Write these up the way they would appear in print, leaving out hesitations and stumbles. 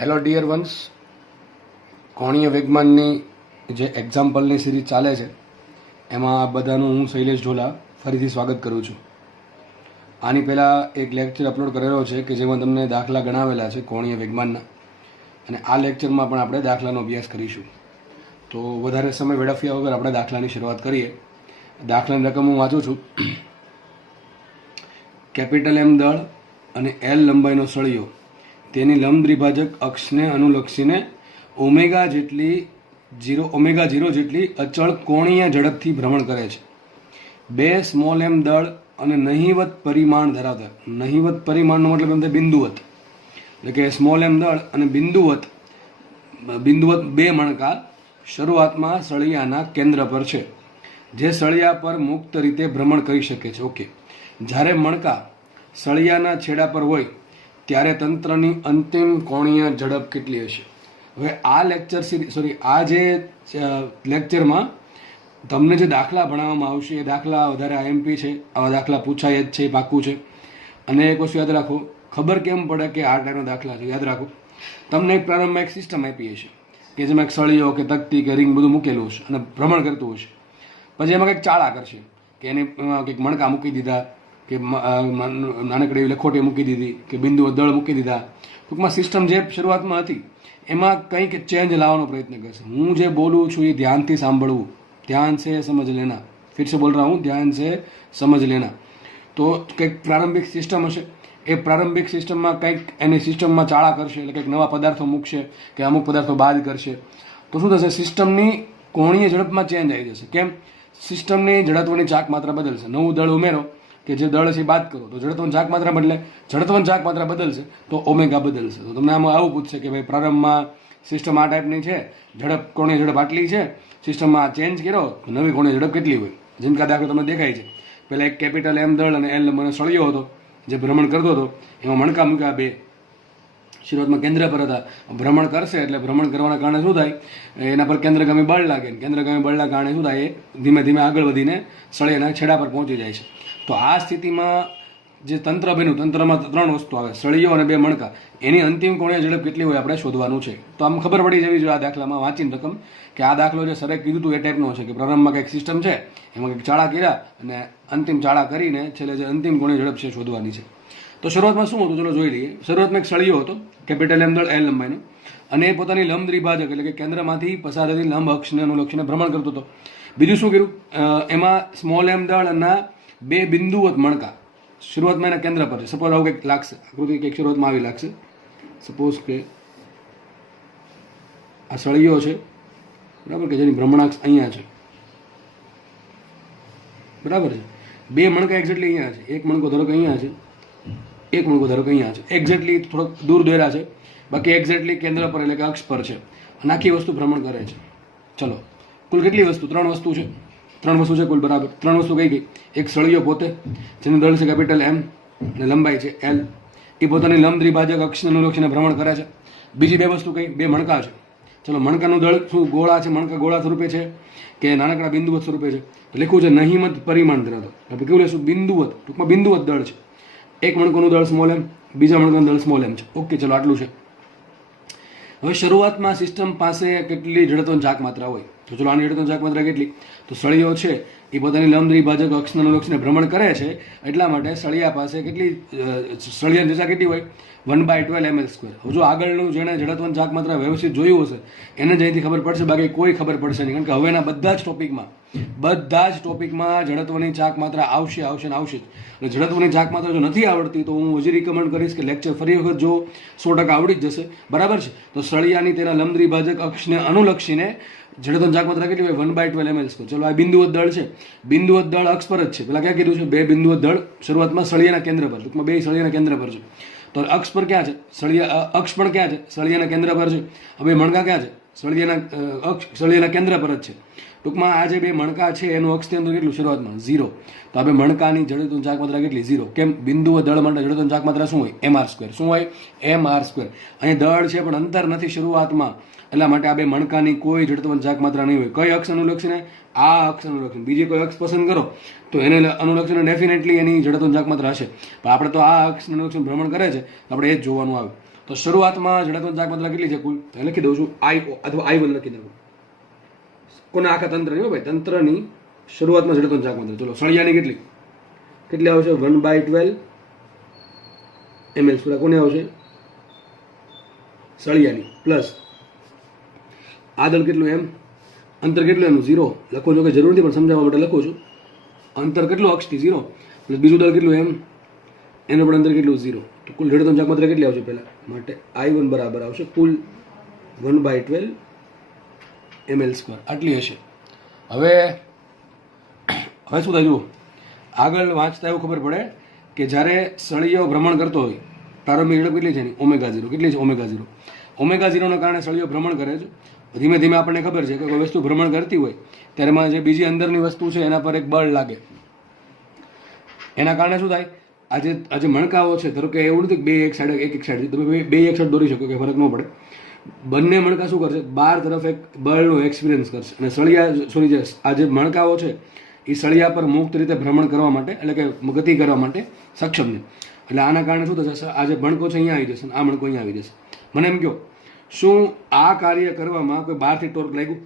Hello dear once, કોણીય વેગમાનની જે એક્ઝામ્પલની series ચાલે છે એમાં આ બધાનું હું શૈલેષ ઝોલા ફરીથી સ્વાગત કરું છું. આની પહેલાં એક લેક્ચર અપલોડ કરેલો છે કે જેમાં તમને દાખલા ગણાવેલા છે કોણીય વેગમાનના, અને આ લેક્ચરમાં પણ આપણે દાખલાનો અભ્યાસ કરીશું. તો વધારે સમય વેડફ્યા વગર આપણે દાખલાની શરૂઆત કરીએ. દાખલાની રકમ હું વાંચું છું. કેપિટલ એમ દળ અને એલ લંબાઈનો સળિયો તેની લંબ દ્વિભાજક અક્ષને અનુલક્ષીને ઓમેગા ઝીરો જેટલી અચળ કોણીય ઝડપથી ભ્રમણ કરે છે. બે સ્મોલ એમ દળ અને નહિવત પરિમાણ ધરાવતા, નહિવત પરિમાણનો મતલબ એમ થાય બિંદુવત, એટલે કે સ્મોલ એમ દળ અને બિંદુવત બે મણકા શરૂઆતમાં સળિયાના કેન્દ્ર પર છે, જે સળિયા પર મુક્ત રીતે ભ્રમણ કરી શકે છે. ઓકે, જ્યારે મણકા સળિયાના છેડા પર હોય ત્યારે તંત્રની અંતિમ કોણીય ઝડપ કેટલી હશે? હવે આ જે લેક્ચરમાં તમને જે દાખલા ભણાવવામાં આવશે એ દાખલા વધારે આઈએમપી છે. આવા દાખલા પૂછાય જ છે, પાક્કું છે. અને એક વસ્તુ યાદ રાખો, ખબર કેમ પડે કે આ ટાઈપના દાખલા છે? યાદ રાખો, તમને એક પ્રારંભમાં એક સિસ્ટમ આપી હશે કે જેમાં એક સળિયો કે તકતી કે રિંગ બધું મૂકેલું હશે અને ભ્રમણ કરતું હશે. પછી એમાં કંઈક ચાળા કરશે કે એને કંઈક મણકા મૂકી દીધા, કે નાનકડી એવી લખોટી મૂકી દીધી, કે બિંદુઓ દળ મૂકી દીધા. ટૂંકમાં સિસ્ટમ જે શરૂઆતમાં હતી એમાં કંઈક ચેન્જ લાવવાનો પ્રયત્ન કરશે. હું જે બોલું છું એ ધ્યાનથી સાંભળવું, ધ્યાન છે સમજ લેના, ફિર સે બોલ રહા હું, ધ્યાન છે સમજ લેના. તો કંઈક પ્રારંભિક સિસ્ટમ હશે, એ પ્રારંભિક સિસ્ટમમાં કંઈક એની સિસ્ટમમાં ચાળા કરશે, એટલે કંઈક નવા પદાર્થો મૂકશે કે અમુક પદાર્થો બાદ કરશે. તો શું થશે? સિસ્ટમની કોણીય ઝડપમાં ચેન્જ આવી જશે. કેમ? સિસ્ટમની જડત્વની ચાક માત્રા બદલશે. નવું દળ ઉમેરો કે જે દળ છે બાદ કરો તો જડત્વની ચાક માત્રા બદલે, જડત્વની ચાક માત્રા બદલશે તો ઓમેગા બદલશે. તો તમને આમાં આવું પૂછશે કે ભાઈ પ્રારંભમાં સિસ્ટમ આ ટાઈપની છે, ઝડપ કોણીય ઝડપ આટલી છે, સિસ્ટમમાં ચેન્જ કર્યો તો નવી કોણીય ઝડપ કેટલી હોય? જેમ કે આ દાખલો તમને દેખાય છે. પહેલાં એક કેપિટલ એમ દળ અને એલ લંબાઈનો સળિયો હતો જે ભ્રમણ કરતો હતો. એમાં મણકા મૂક્યા બે, શરૂઆતમાં કેન્દ્ર પર હતા. ભ્રમણ કરશે એટલે ભ્રમણ કરવાના કારણે શું થાય? એના પર કેન્દ્રગામી બળ લાગે. કેન્દ્રગામી બળના કારણે શું થાય? એ ધીમે ધીમે આગળ વધીને સળિયાના છેડા પર પહોંચી જાય છે. તો આ સ્થિતિમાં જે તંત્ર બન્યું, તંત્રમાં ત્રણ વસ્તુ આવે, સળિયો અને બે મણકા. એની અંતિમ કોણીય ઝડપ કેટલી હોય આપણે શોધવાનું છે. તો આમ ખબર પડી જવી જોઈએ આ દાખલામાં વાંચીને રકમ કે આ દાખલો જે સરે કીધું હતું એ ટાઈપનો છે કે પ્રારંભમાં કંઈક સિસ્ટમ છે, એમાં કંઈક ચાળા કર્યા અને અંતિમ ચાળા કરીને છેલ્લે જે અંતિમ કોણીય ઝડપ છે શોધવાની છે. તો શરૂઆતમાં શું હતું ચલો જોઈ લઈએ. શરૂઆતમાં એક સળિયો હતો કેપિટલ એમ દળ એલ લંબાઈનો, અને એ પોતાની લંબ દ્વિભાજક એટલે કે કેન્દ્રમાંથી પસાર થતી લંબ અક્ષને અનુલક્ષીને ભ્રમણ કરતો હતો. બીજું શું કર્યું? એમાં સ્મોલ એમ દળના બે બિંદુવત મણકા શરૂઆતમાં એના કેન્દ્ર પર છે. સપોઝ આવું કંઈક લાગશે, આકૃતિ કંઈક શરૂઆતમાં આવી લાગશે. સપોઝ કે આ સળિયો છે, બરાબર, કે જેની ભ્રમણાક્ષ અહીંયા છે, બરાબર છે. બે મણકા એક્ઝેક્ટલી અહીંયા છે. એક મણકો ધારો કે અહીંયા છે, એક મણકો ધારો કે અહીંયા છે. એક્ઝેક્ટલી થોડોક દૂર દોર્યા છે, બાકી એક્ઝેક્ટલી કેન્દ્ર પર એટલે કે અક્ષ પર છે. અને આખી વસ્તુ ભ્રમણ કરે છે. ચલો, કુલ કેટલી વસ્તુ? ત્રણ વસ્તુ છે. કુલ, બરાબર. ત્રણ વસ્તુ કઈ ગઈ? એક સળિયો પોતે જેનું દળ છે કેપિટલ એમ અને લંબાઈ છે એલ, એ પોતાની લંબ દ્વિભાજક અક્ષને અનુલક્ષીને ભ્રમણ કરે છે. બીજી બે વસ્તુ કઈ? બે મણકા છે. ચલો, મણકાનું દળ શું ગોળા છે? મણકા ગોળા સ્વરૂપે છે કે નાનકડા બિંદુવત સ્વરૂપે છે? તો લખ્યું છે નહિમત પરિમાણ ધરાવતો. આપણે કેવું લેશું? બિંદુવત. ટૂંકમાં બિંદુવત દળ છે. એક મણકોનું દળ સ્મોલ એમ, બીજા મણકાનું દળ સ્મોલ એમ છે. ઓકે, ચલો આટલું છે. હવે શરૂઆતમાં સિસ્ટમ પાસે કેટલી જડત્વની ચાક માત્રા હોય? તો ચલો આની જડત્વની ચાક માત્રા કેટલી? તો સળિયો છે એ પોતાની લંબ દ્વિભાજક અક્ષને અનુલક્ષીને ભ્રમણ કરે છે, એટલા માટે સળિયા પાસે કેટલી સળિયાની દિશા કેટલી હોય? 1/12 ml². હવે જો આગળનું જેણે જડત્વની ચાક માત્રા વ્યવસ્થિત જોયું હશે એને જ અહીંથી ખબર પડશે, બાકી કોઈ ખબર પડશે નહીં. કારણ કે હવેના બધા જ ટોપિકમાં જડત્વની ચાક માત્રા આવશે જ. અને જડત્વની ચાક માત્રા જો નથી આવડતી તો હું હજી રિકમેન્ડ કરીશ કે લેક્ચર ફરી વખત જો 100% આવડી જ જશે, બરાબર છે. તો સળિયાની તેના લંબ દ્વિભાજક અક્ષને અનુલક્ષીને જડત્વની ચાક માત્રા કેટલી હોય? 1/12 ml². ચલો, આ બિંદુવત દળ છે. બિંદુવત દળ અક્ષ પર જ છે. પેલા ક્યાં કીધું છે? બે બિંદુવત દળ શરૂઆતમાં સળિયાના કેન્દ્ર પર, ટૂંકમાં બે સળિયાના કેન્દ્ર પર છે. તો અક્ષ પર ક્યાં છે? અક્ષ પણ ક્યાં છે? સળિયાના કેન્દ્ર પર છે. હવે મણકા ક્યાં છે? સળિયાના કેન્દ્ર પર જ છે. ટૂંકમાં આ જે બે મણકા છે એનું અક્ષ કેન્દ્ર કેટલું? શરૂઆતમાં 0. તો આ બે મણકાની જડત્વની ચાક માત્રા કેટલી? 0. કેમ? બિંદુવત દળ માટે જડત્વની ચાક માત્રા શું હોય? mr². શું હોય? mr². અહીં દળ છે પણ અંતર નથી શરૂઆતમાં, એટલા માટે આ બે મણકાની કોઈ જડત્વની ચાક માત્રા નહીં હોય. કઈ અક્ષ અનુલક્ષીને? આ અક્ષ અનુલક્ષીને. બીજી કોઈ અક્ષ પસંદ કરો તો એને અનુલક્ષીને ડેફિનેટલી એની જડત્વની ચાક માત્રા હશે. પણ આપણે તો આ અક્ષ અનુલક્ષીને ભ્રમણ કરે છે, આપણે એ જ જોવાનું આવે. તો શરૂઆતમાં જડત્વની ચાક માત્રા કેટલી છે કુલ લખી દઉં છું I અથવા I1 લખી દઉં. કોના આખા તંત્રની હો ભાઈ, તંત્રની શરૂઆતમાં જડત્વની ચાક માત્રા. ચલો સળિયાની કેટલી આવશે 1/12 ml કોને આવશે સળિયાની, પ્લસ આ દળ કેટલું એમ, અંતર કેટલું એનું 0 લખો છો કે જરૂર નથી પણ સમજાવવા માટે લખું છું. અંતર કેટલું અક્ષથી 0 પ્લસ બીજું દળ કેટલું એમ, એનું પણ અંતર કેટલું 0. તો કુલ જડત્વની ચાક માત્રા કેટલી આવશે પહેલા માટે I1 બરાબર આવશે કુલ 1/12 ml². આટલી હશે. હવે શું થાય જુઓ, આગળ વાંચતા એવું ખબર પડે કે જ્યારે સળિયો ભ્રમણ કરતો હોય પ્રારંભિક ઝડપ કેટલી છે એની ω0 કેટલી છે ω0. ω0ના કારણે સળિયો ભ્રમણ કરે છે. ધીમે ધીમે આપણને ખબર છે કે કોઈ વસ્તુ ભ્રમણ કરતી હોય ત્યારે એમાં જે બીજી અંદરની વસ્તુ છે એના પર એક બળ લાગે. એના કારણે શું થાય, આજે મણકાઓ છે ધારો કે એવું નથી કે બે એક સાઈડ તમે બે એક સાઈડ દોરી શકો કે ફરક ન પડે. બંને મણકા શું કરશે, બાર તરફ એક બળનો એક્સપિરિયન્સ કરશે અને આ જે મણકાઓ છે એ સળિયા પર મુક્ત રીતે ભ્રમણ કરવા માટે એટલે કે ગતિ કરવા માટે સક્ષમ છે. એટલે આના કારણે શું થશે, આ જે મણકો છે અહીંયા આવી જશે અને આ મણકો અહીંયા આવી જશે. મને એમ કહો, શું આ કાર્ય કરવામાં કોઈ બહારથી ટોર્ક લાગ્યું?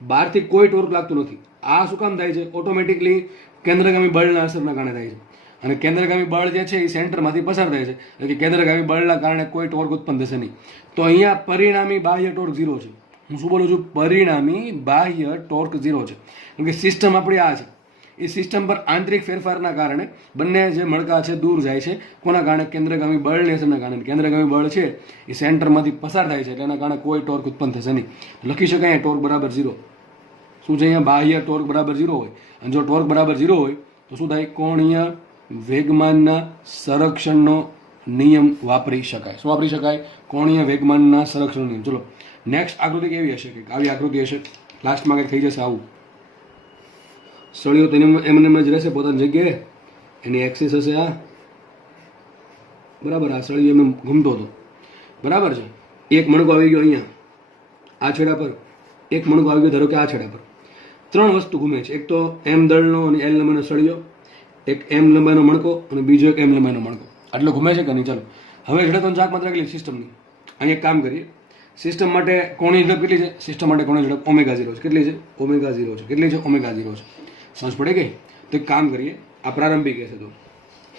બહારથી કોઈ ટોર્ક લાગતું નથી. આ શું કામ થાય છે, ઓટોમેટિકલી કેન્દ્રગામી બળના અસરના કારણે થાય છે. અને કેન્દ્રગામી બળ જે છે એ સેન્ટરમાંથી પસાર થાય છે એટલે કે કેન્દ્રગામી બળના કારણે કોઈ ટોર્ક ઉત્પન્ન થશે નહીં. તો અહીંયા પરિણામી બાહ્ય ટોર્ક 0 છે. હું શું બોલું છું, પરિણામી બાહ્ય ટોર્ક 0 છે. કેમ કે સિસ્ટમ આપણી આ છે, એ સિસ્ટમ પર આંતરિક ફેરફારના કારણે બંને જે મણકા છે દૂર જાય છે. કોના કારણે, કેન્દ્રગામી બળની અસરના કારણે. કેન્દ્રગામી બળ છે એ સેન્ટરમાંથી પસાર થાય છે એટલે એના કારણે કોઈ ટોર્ક ઉત્પન્ન થશે નહીં. લખી શકાય ટોર્ક બરાબર 0. શું છે અહીંયા, બાહ્ય ટોર્ક બરાબર 0 હોય. અને જો ટોર્ક બરાબર 0 હોય તો શું થાય, કોણીય વેગમાનના સંરક્ષણનો નિયમ વાપરી શકાય. શું વાપરી શકાય, કોણીય વેગમાનના સંરક્ષણનો નિયમ. ચલો નેક્સ્ટ આકૃતિ કેવી હશે, કે આવી આકૃતિ હશે, લાસ્ટમાં કંઈક થઈ જશે આવું. સળિયો તો એમને જ રહેશે પોતાની જગ્યાએ, એની એક્સિસ હશે આ બરાબર. આ સળિયો એમ ઘૂમતો હતો બરાબર છે. એક મણકો આવી ગયો અહીંયા આ છેડા પર, એક મણકો આવી ગયો ધારો કે આ છેડા પર. ત્રણ વસ્તુ ઘૂમે છે, એક તો M દળનો અને L લંબાઈનો સળિયો, એક M લંબાઈનો મણકો અને બીજો એક M લંબાઈનો મણકો. આટલો ઘૂમે છે કે નહીં? ચાલો હવે જડત્વની ચાક માત્રા કેટલી સિસ્ટમની, અહીંયા એક કામ કરીએ. સિસ્ટમ માટે કોણીય ઝડપ કેટલી છે, સિસ્ટમ માટે કોણીય ઝડપ ω0 છે. કેટલી છે, ω0 છે. કેટલી છે, ω0 છે. સમજ પડે ગઈ? તો એક કામ કરીએ, આ પ્રારંભિક કેસ હતો,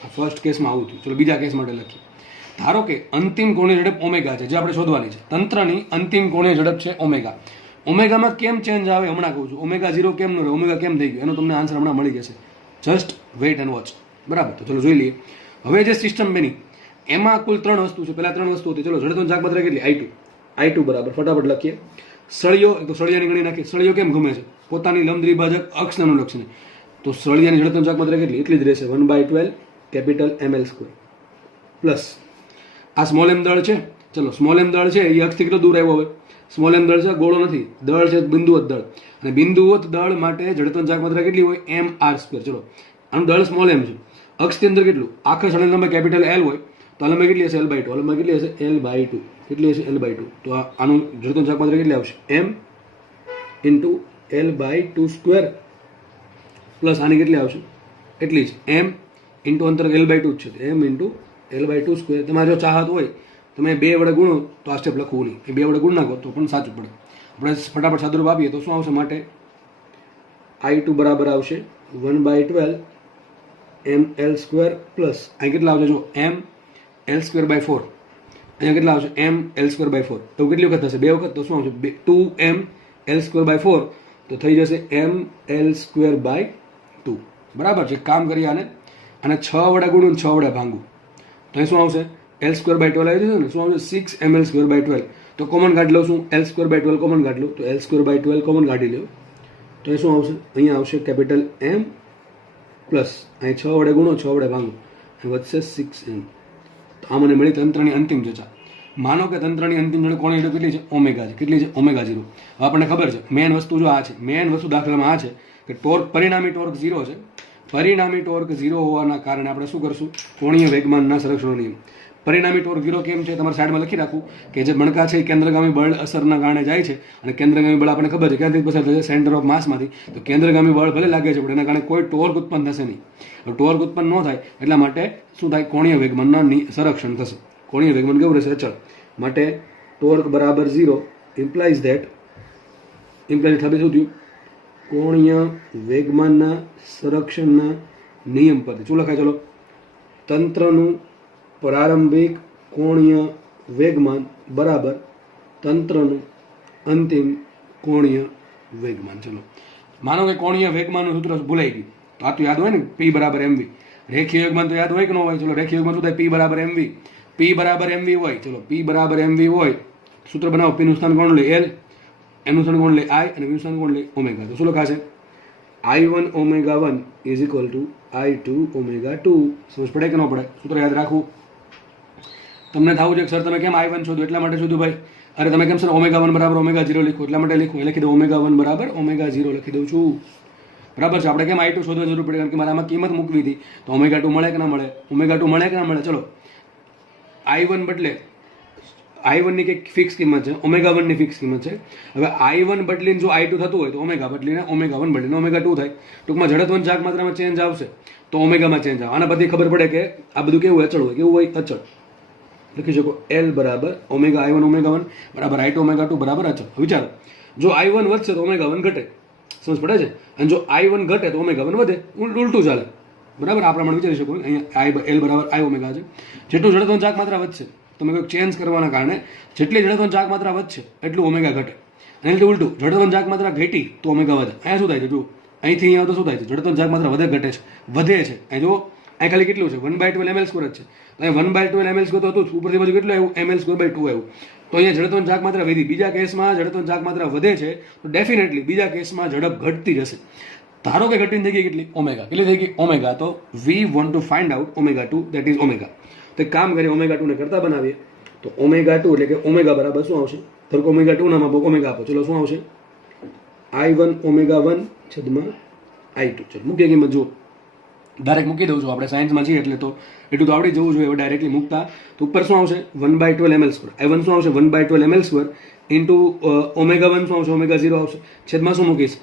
આ ફર્સ્ટ કેસમાં આવું થયું. ચલો બીજા કેસ માટે લખીએ. ધારો કે અંતિમ કોણીય ઝડપ ω છે, જે આપણે શોધવાની છે. તંત્રની અંતિમ કોણીય ઝડપ છે ω. ઓમેગામાં કેમ ચેન્જ આવે હમણાં કહું છું. ω0 કેમ ન રહે, ઓમેગા કેમ થઈ ગયું, એનો તમને આન્સર હમણાં મળી જશે. Just weight and watch. બરાબર, તો ચલો જોઈ લઈએ. હવે જે સિસ્ટમ બની એમાં કુલ ત્રણ વસ્તુ છે. પહેલા ત્રણ વસ્તુ હતી. ચલો જડત્વની ચાક માત્રા કેટલી, I2 બરાબર, ફટાફટ લખીએ. સળિયો, તો સળિયાની ગણી નાખીએ. સળિયો કેમ ઘૂમે છે, પોતાની લંબ દ્વિભાજક અક્ષને અનુલક્ષીને. તો સળિયાની જડત્વની ચાક માત્રા કેટલી, એટલી જ રહેશે 1/12 કેપિટલ ml² પ્લસ આ સ્મોલ m દળ છે. ચલો સ્મોલ m દળ છે એ અક્ષથી કેટલો દૂર આવ્યો? હવે સ્મોલ m દળ છે, ગોળો નથી, દળ છે બિંદુવત દળ. અને બિંદુવત દળ માટે જડત્વની ચાક માત્રા કેટલી હોય, mr². ચલો આનું દળ સ્મોલ m છે, અક્ષની અંદર કેટલું, આખા સળિયાની લંબાઈ કેપિટલ L હોય તો આ લંબાઈ કેટલી હશે, L/2. આ લંબાઈ કેટલી હશે, L/2. કેટલી હશે, L/2. તો આનું જડત્વની ચાક માત્રા કેટલી આવશે, m × L/2² પ્લસ આની કેટલી આવશે, એટલી જ m × અંતર L/2 જ છે, m × L/2². તમારે જો ચાહત હોય તમે 2 વડે ગુણો તો આ સ્ટેપ લખવું નહીં, એ 2 વડે ગુણ નાખો તો પણ સાચું પડે. આપણે ફટાફટ સાદુરૂપ આપીએ તો શું આવશે, માટે I2 બરાબર આવશે 1/12 ml² પ્લસ અહીં કેટલા આવશે, જો ml²/4. અહીંયા કેટલા આવશે, ml²/4. તો કેટલી વખત થશે, 2 વખત. તો શું આવશે, 2ml²/4. તો થઈ જશે ml²/2. બરાબર છે. કામ કરીએ આને 6 વડે ગુણું 6 વડે ભાંગું તો અહીં શું આવશે, L²/12 આવી જશે ને. શું આવશે, 6ml²/12. તો કોમન કાઢી લઉં છું, L²/12 કોમન કાઢી લઉં તો L²/12 કોમન કાઢી લો તો એ શું આવશે, અહીંયા આવશે કેપિટલ M પ્લસ અહીં 6 વડે ગુણો 6 વડે ભાંગો વધશે 6m. તો આ મને મળી તંત્રની અંતિમ ચર્ચા. માનો કે તંત્રની અંતિમ ઝડપ કોની ઝડપ કેટલી છે, ω છે. કેટલી છે, ω0. હવે આપણને ખબર છે મેન વસ્તુ જો આ છે, મેન વસ્તુ દાખલામાં આ છે કે ટોર્ક, પરિણામી ટોર્ક 0 છે. પરિણામી ટોર્ક 0 હોવાના કારણે આપણે શું કરશું, કોણીય વેગમાનના સંરક્ષણનો નિયમ. પરિણામી ટોર્ક 0 કેમ છે, તમારે સાઈડમાં લખી રાખવું કે જે મણકા છે એ કેન્દ્રગામી બળ અસરના કારણે જાય છે. અને કેન્દ્રગામી બળ આપણને ખબર છે ક્યાંથી પસાર થશે, સેન્ટર ઓફ માસમાંથી. તો કેન્દ્રગામી બળ ભલે લાગે છે પણ એના કારણે કોઈ ટોર્ક ઉત્પન્ન થશે નહીં. ટોર્ક ઉત્પન્ન ન થાય એટલા માટે શું થાય, કોણીય વેગમાનના સંરક્ષણ થશે. કોણીય વેગમાન કેવું રહેશે? અચળ. માટે ટોર્ક બરાબર 0 ઇમ્પ્લાઇઝ ધેટ શું થયું? કોણીય વેગમાનના સંરક્ષણના નિયમ પરથી શું લખાય? ચલો, તંત્રનું પ્રારંભિક કોણીય વેગમાન બરાબર તંત્રનું અંતિમ કોણીય વેગમાન. ચલો, માનો કે કોણીય વેગમાનનું સૂત્ર ભૂલાઈ ગયું તો આ તો યાદ હોય ને, P બરાબર mv. રેખીય વેગમાન તો યાદ હોય કે ન હોય? ચલો, રેખીય વેગમાન શું થાય? P બરાબર mv. P બરાબર mv હોય, ચલો P બરાબર mv હોય, સૂત્ર બનાવો. P નું સ્થાન કોણ લે? L. M નું સ્થાન કોણ લે? I. અને V નું સ્થાન કોણ લે? ઓમેગા. તો શું લખાશે? I1 omega 1 is equal two I2 omega 2. સમજ પડે કે ન પડે? સૂત્ર યાદ રાખવું. તમને થવું છે કે સર તમે કેમ I1 શોધો? એટલા માટે શોધું ભાઈ. અરે તમે કેમ સર ઓમેગા 1 બરાબર ઓમેગા 0 લીખો? એટલા માટે લીખું. લખી દઉં ઓમેગા 1 બરાબર ઓમેગા 0 લખી દઉં છું. બરાબર છે? આપણે કેમ I2 શોધવા જરૂર પડે? કારણ કે મારે આમાં કિંમત મૂકવી હતી. તો ઓમેગા 2 મળે કે ના મળે? ઓમેગા 2 મળે કે ના મળે? ચલો, I1 બદલે I1 ની કંઈક ફિક્સ કિંમત છે, ઓમેગા 1 ની ફિક્સ કિંમત છે. હવે I1 બદલીને જો I2 થતું હોય તો ઓમેગા બદલીને ઓમેગા 1 બદલીને ઓમેગા 2 થાય. ટૂંકમાં ઝડપવંત ચાક માત્રામાં ચેન્જ આવશે તો ઓમેગામાં ચેન્જ આવે. આના પરથી ખબર પડે કે આ બધું કેવું અચળ હોય. કેવું હોય? અચળ. લખી શકો L બરાબર ઓમેગા I1 ઓમેગા 1 બરાબર I2 ઓમેગા 2 બરાબર અચળ. વિચારો, જો I1 વધશે તો ઓમેગા 1 ઘટે. સમજ પડે છે? અને જો I1 ઘટે તો ઓમેગા 1 વધે. ઉલટું ચાલે. બરાબર? આ પ્રમાણે વિચારી શકો. અહીંયા L બરાબર I ઓમેગા છે. જેટલું ઝડપવંત ચાક માત્રા વધશે, તમે કંઈક ચેન્જ કરવાના કારણે જેટલી ઝડપવંત ચાક માત્રા વધશે એટલું ઓમેગા ઘટે. અને એટલે ઉલટું, ઝડપવંત ચાક માત્રા ઘટી તો ઓમેગા વધે. અહીંયા શું થાય છે? જો અહીંથી અહીંયા તો શું થાય છે? ઝડપવંત ચાક માત્રા વધે ઘટે છે, વધે છે. અહીં જો અહીં ખાલી કેટલું છે? 1/12 ml સ્ક્વેર જ છે. અહીં 1/12 ml સ્ક્વેર તો હતું, ઉપરથી બાજુ કેટલું આવ્યું? ml સ્ક્વેર બાય 2 આવ્યું. તો અહીંયા ઝડપવંત ચાક માત્રા વધી. બીજા કેસમાં ઝડપવંત ચાક માત્રા વધે છે તો ડેફિનેટલી બીજા કેસમાં ઝડપ ઘટતી જશે. ધારો કે ઘટીને થઈ ગઈ કેટલી? ઓમેગા. કેટલી થઈ ગઈ? ઓમેગા. તો વી want to find out omega 2, that is omega. તો એક કામ કરીએ, ઓમેગા 2 ને કરતા બનાવીએ. તો ઓમેગા 2 એટલે કે ઓમેગા બરાબર શું આવશે? ધારો કે ઓમેગા 2 નામ આપો, ઓમેગા આપો. ચલો, શું આવશે? I1 ઓમેગા 1 છેદમાં I2. ચલો, મૂકીએ કિંમત. જુઓ, ડાયરેક્ટ મૂકી દઉં છું. આપણે સાયન્સમાં છીએ એટલે તો એટલું તો આવડી જવું જોઈએ. ડાયરેક્ટલી મૂકતા તો ઉપર શું આવશે? 1/12 ml સ્ક્વેર. I1 શું આવશે? 1/12 ml સ્ક્વેર ઇન્ટુ ઓમેગા 1 શું આવશે? ઓમેગા 0 આવશે. છેદમાં શું મૂકીશ?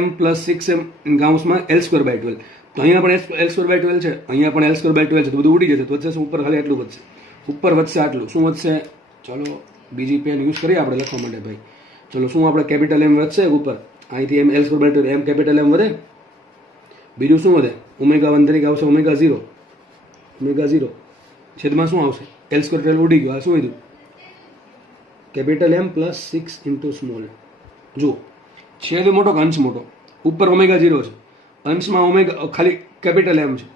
m પ્લસ 6m ગાઉસમાં L સ્ક્વેર બાય 12. તો અહીંયા પણ L સ્ક્વેર બાય 12 છે, અહીંયા પણ L સ્ક્વેર બાય 12 છે. તો બધું ઉડી જશે. તો વધશે શું? ઉપર ખાલી એટલું વધશે. ઉપર વધશે આટલું. શું વધશે? ચલો, બીજી પેન યુઝ કરીએ આપણે લખવા માટે ભાઈ. ચલો, શું આપણે કેપિટલ M વધશે ઉપર? અહીંથી M L square by 12 M capital M વધે. બીજું શું વધે? ઓમેગા 1 તરીકે આવશે ઓમેગા 0. ઓમેગા 0 છેદમાં શું આવશે? L સ્ક્વેર 12 ઉડી ગયો. આ શું કીધું? Capital M plus 6 into small. જુઓ, છેદ મોટો કે અંશ મોટો? ઉપર ઓમેગા 0 છે, અંશમાં ઓમેગા ખાલી કેપિટલ M છે,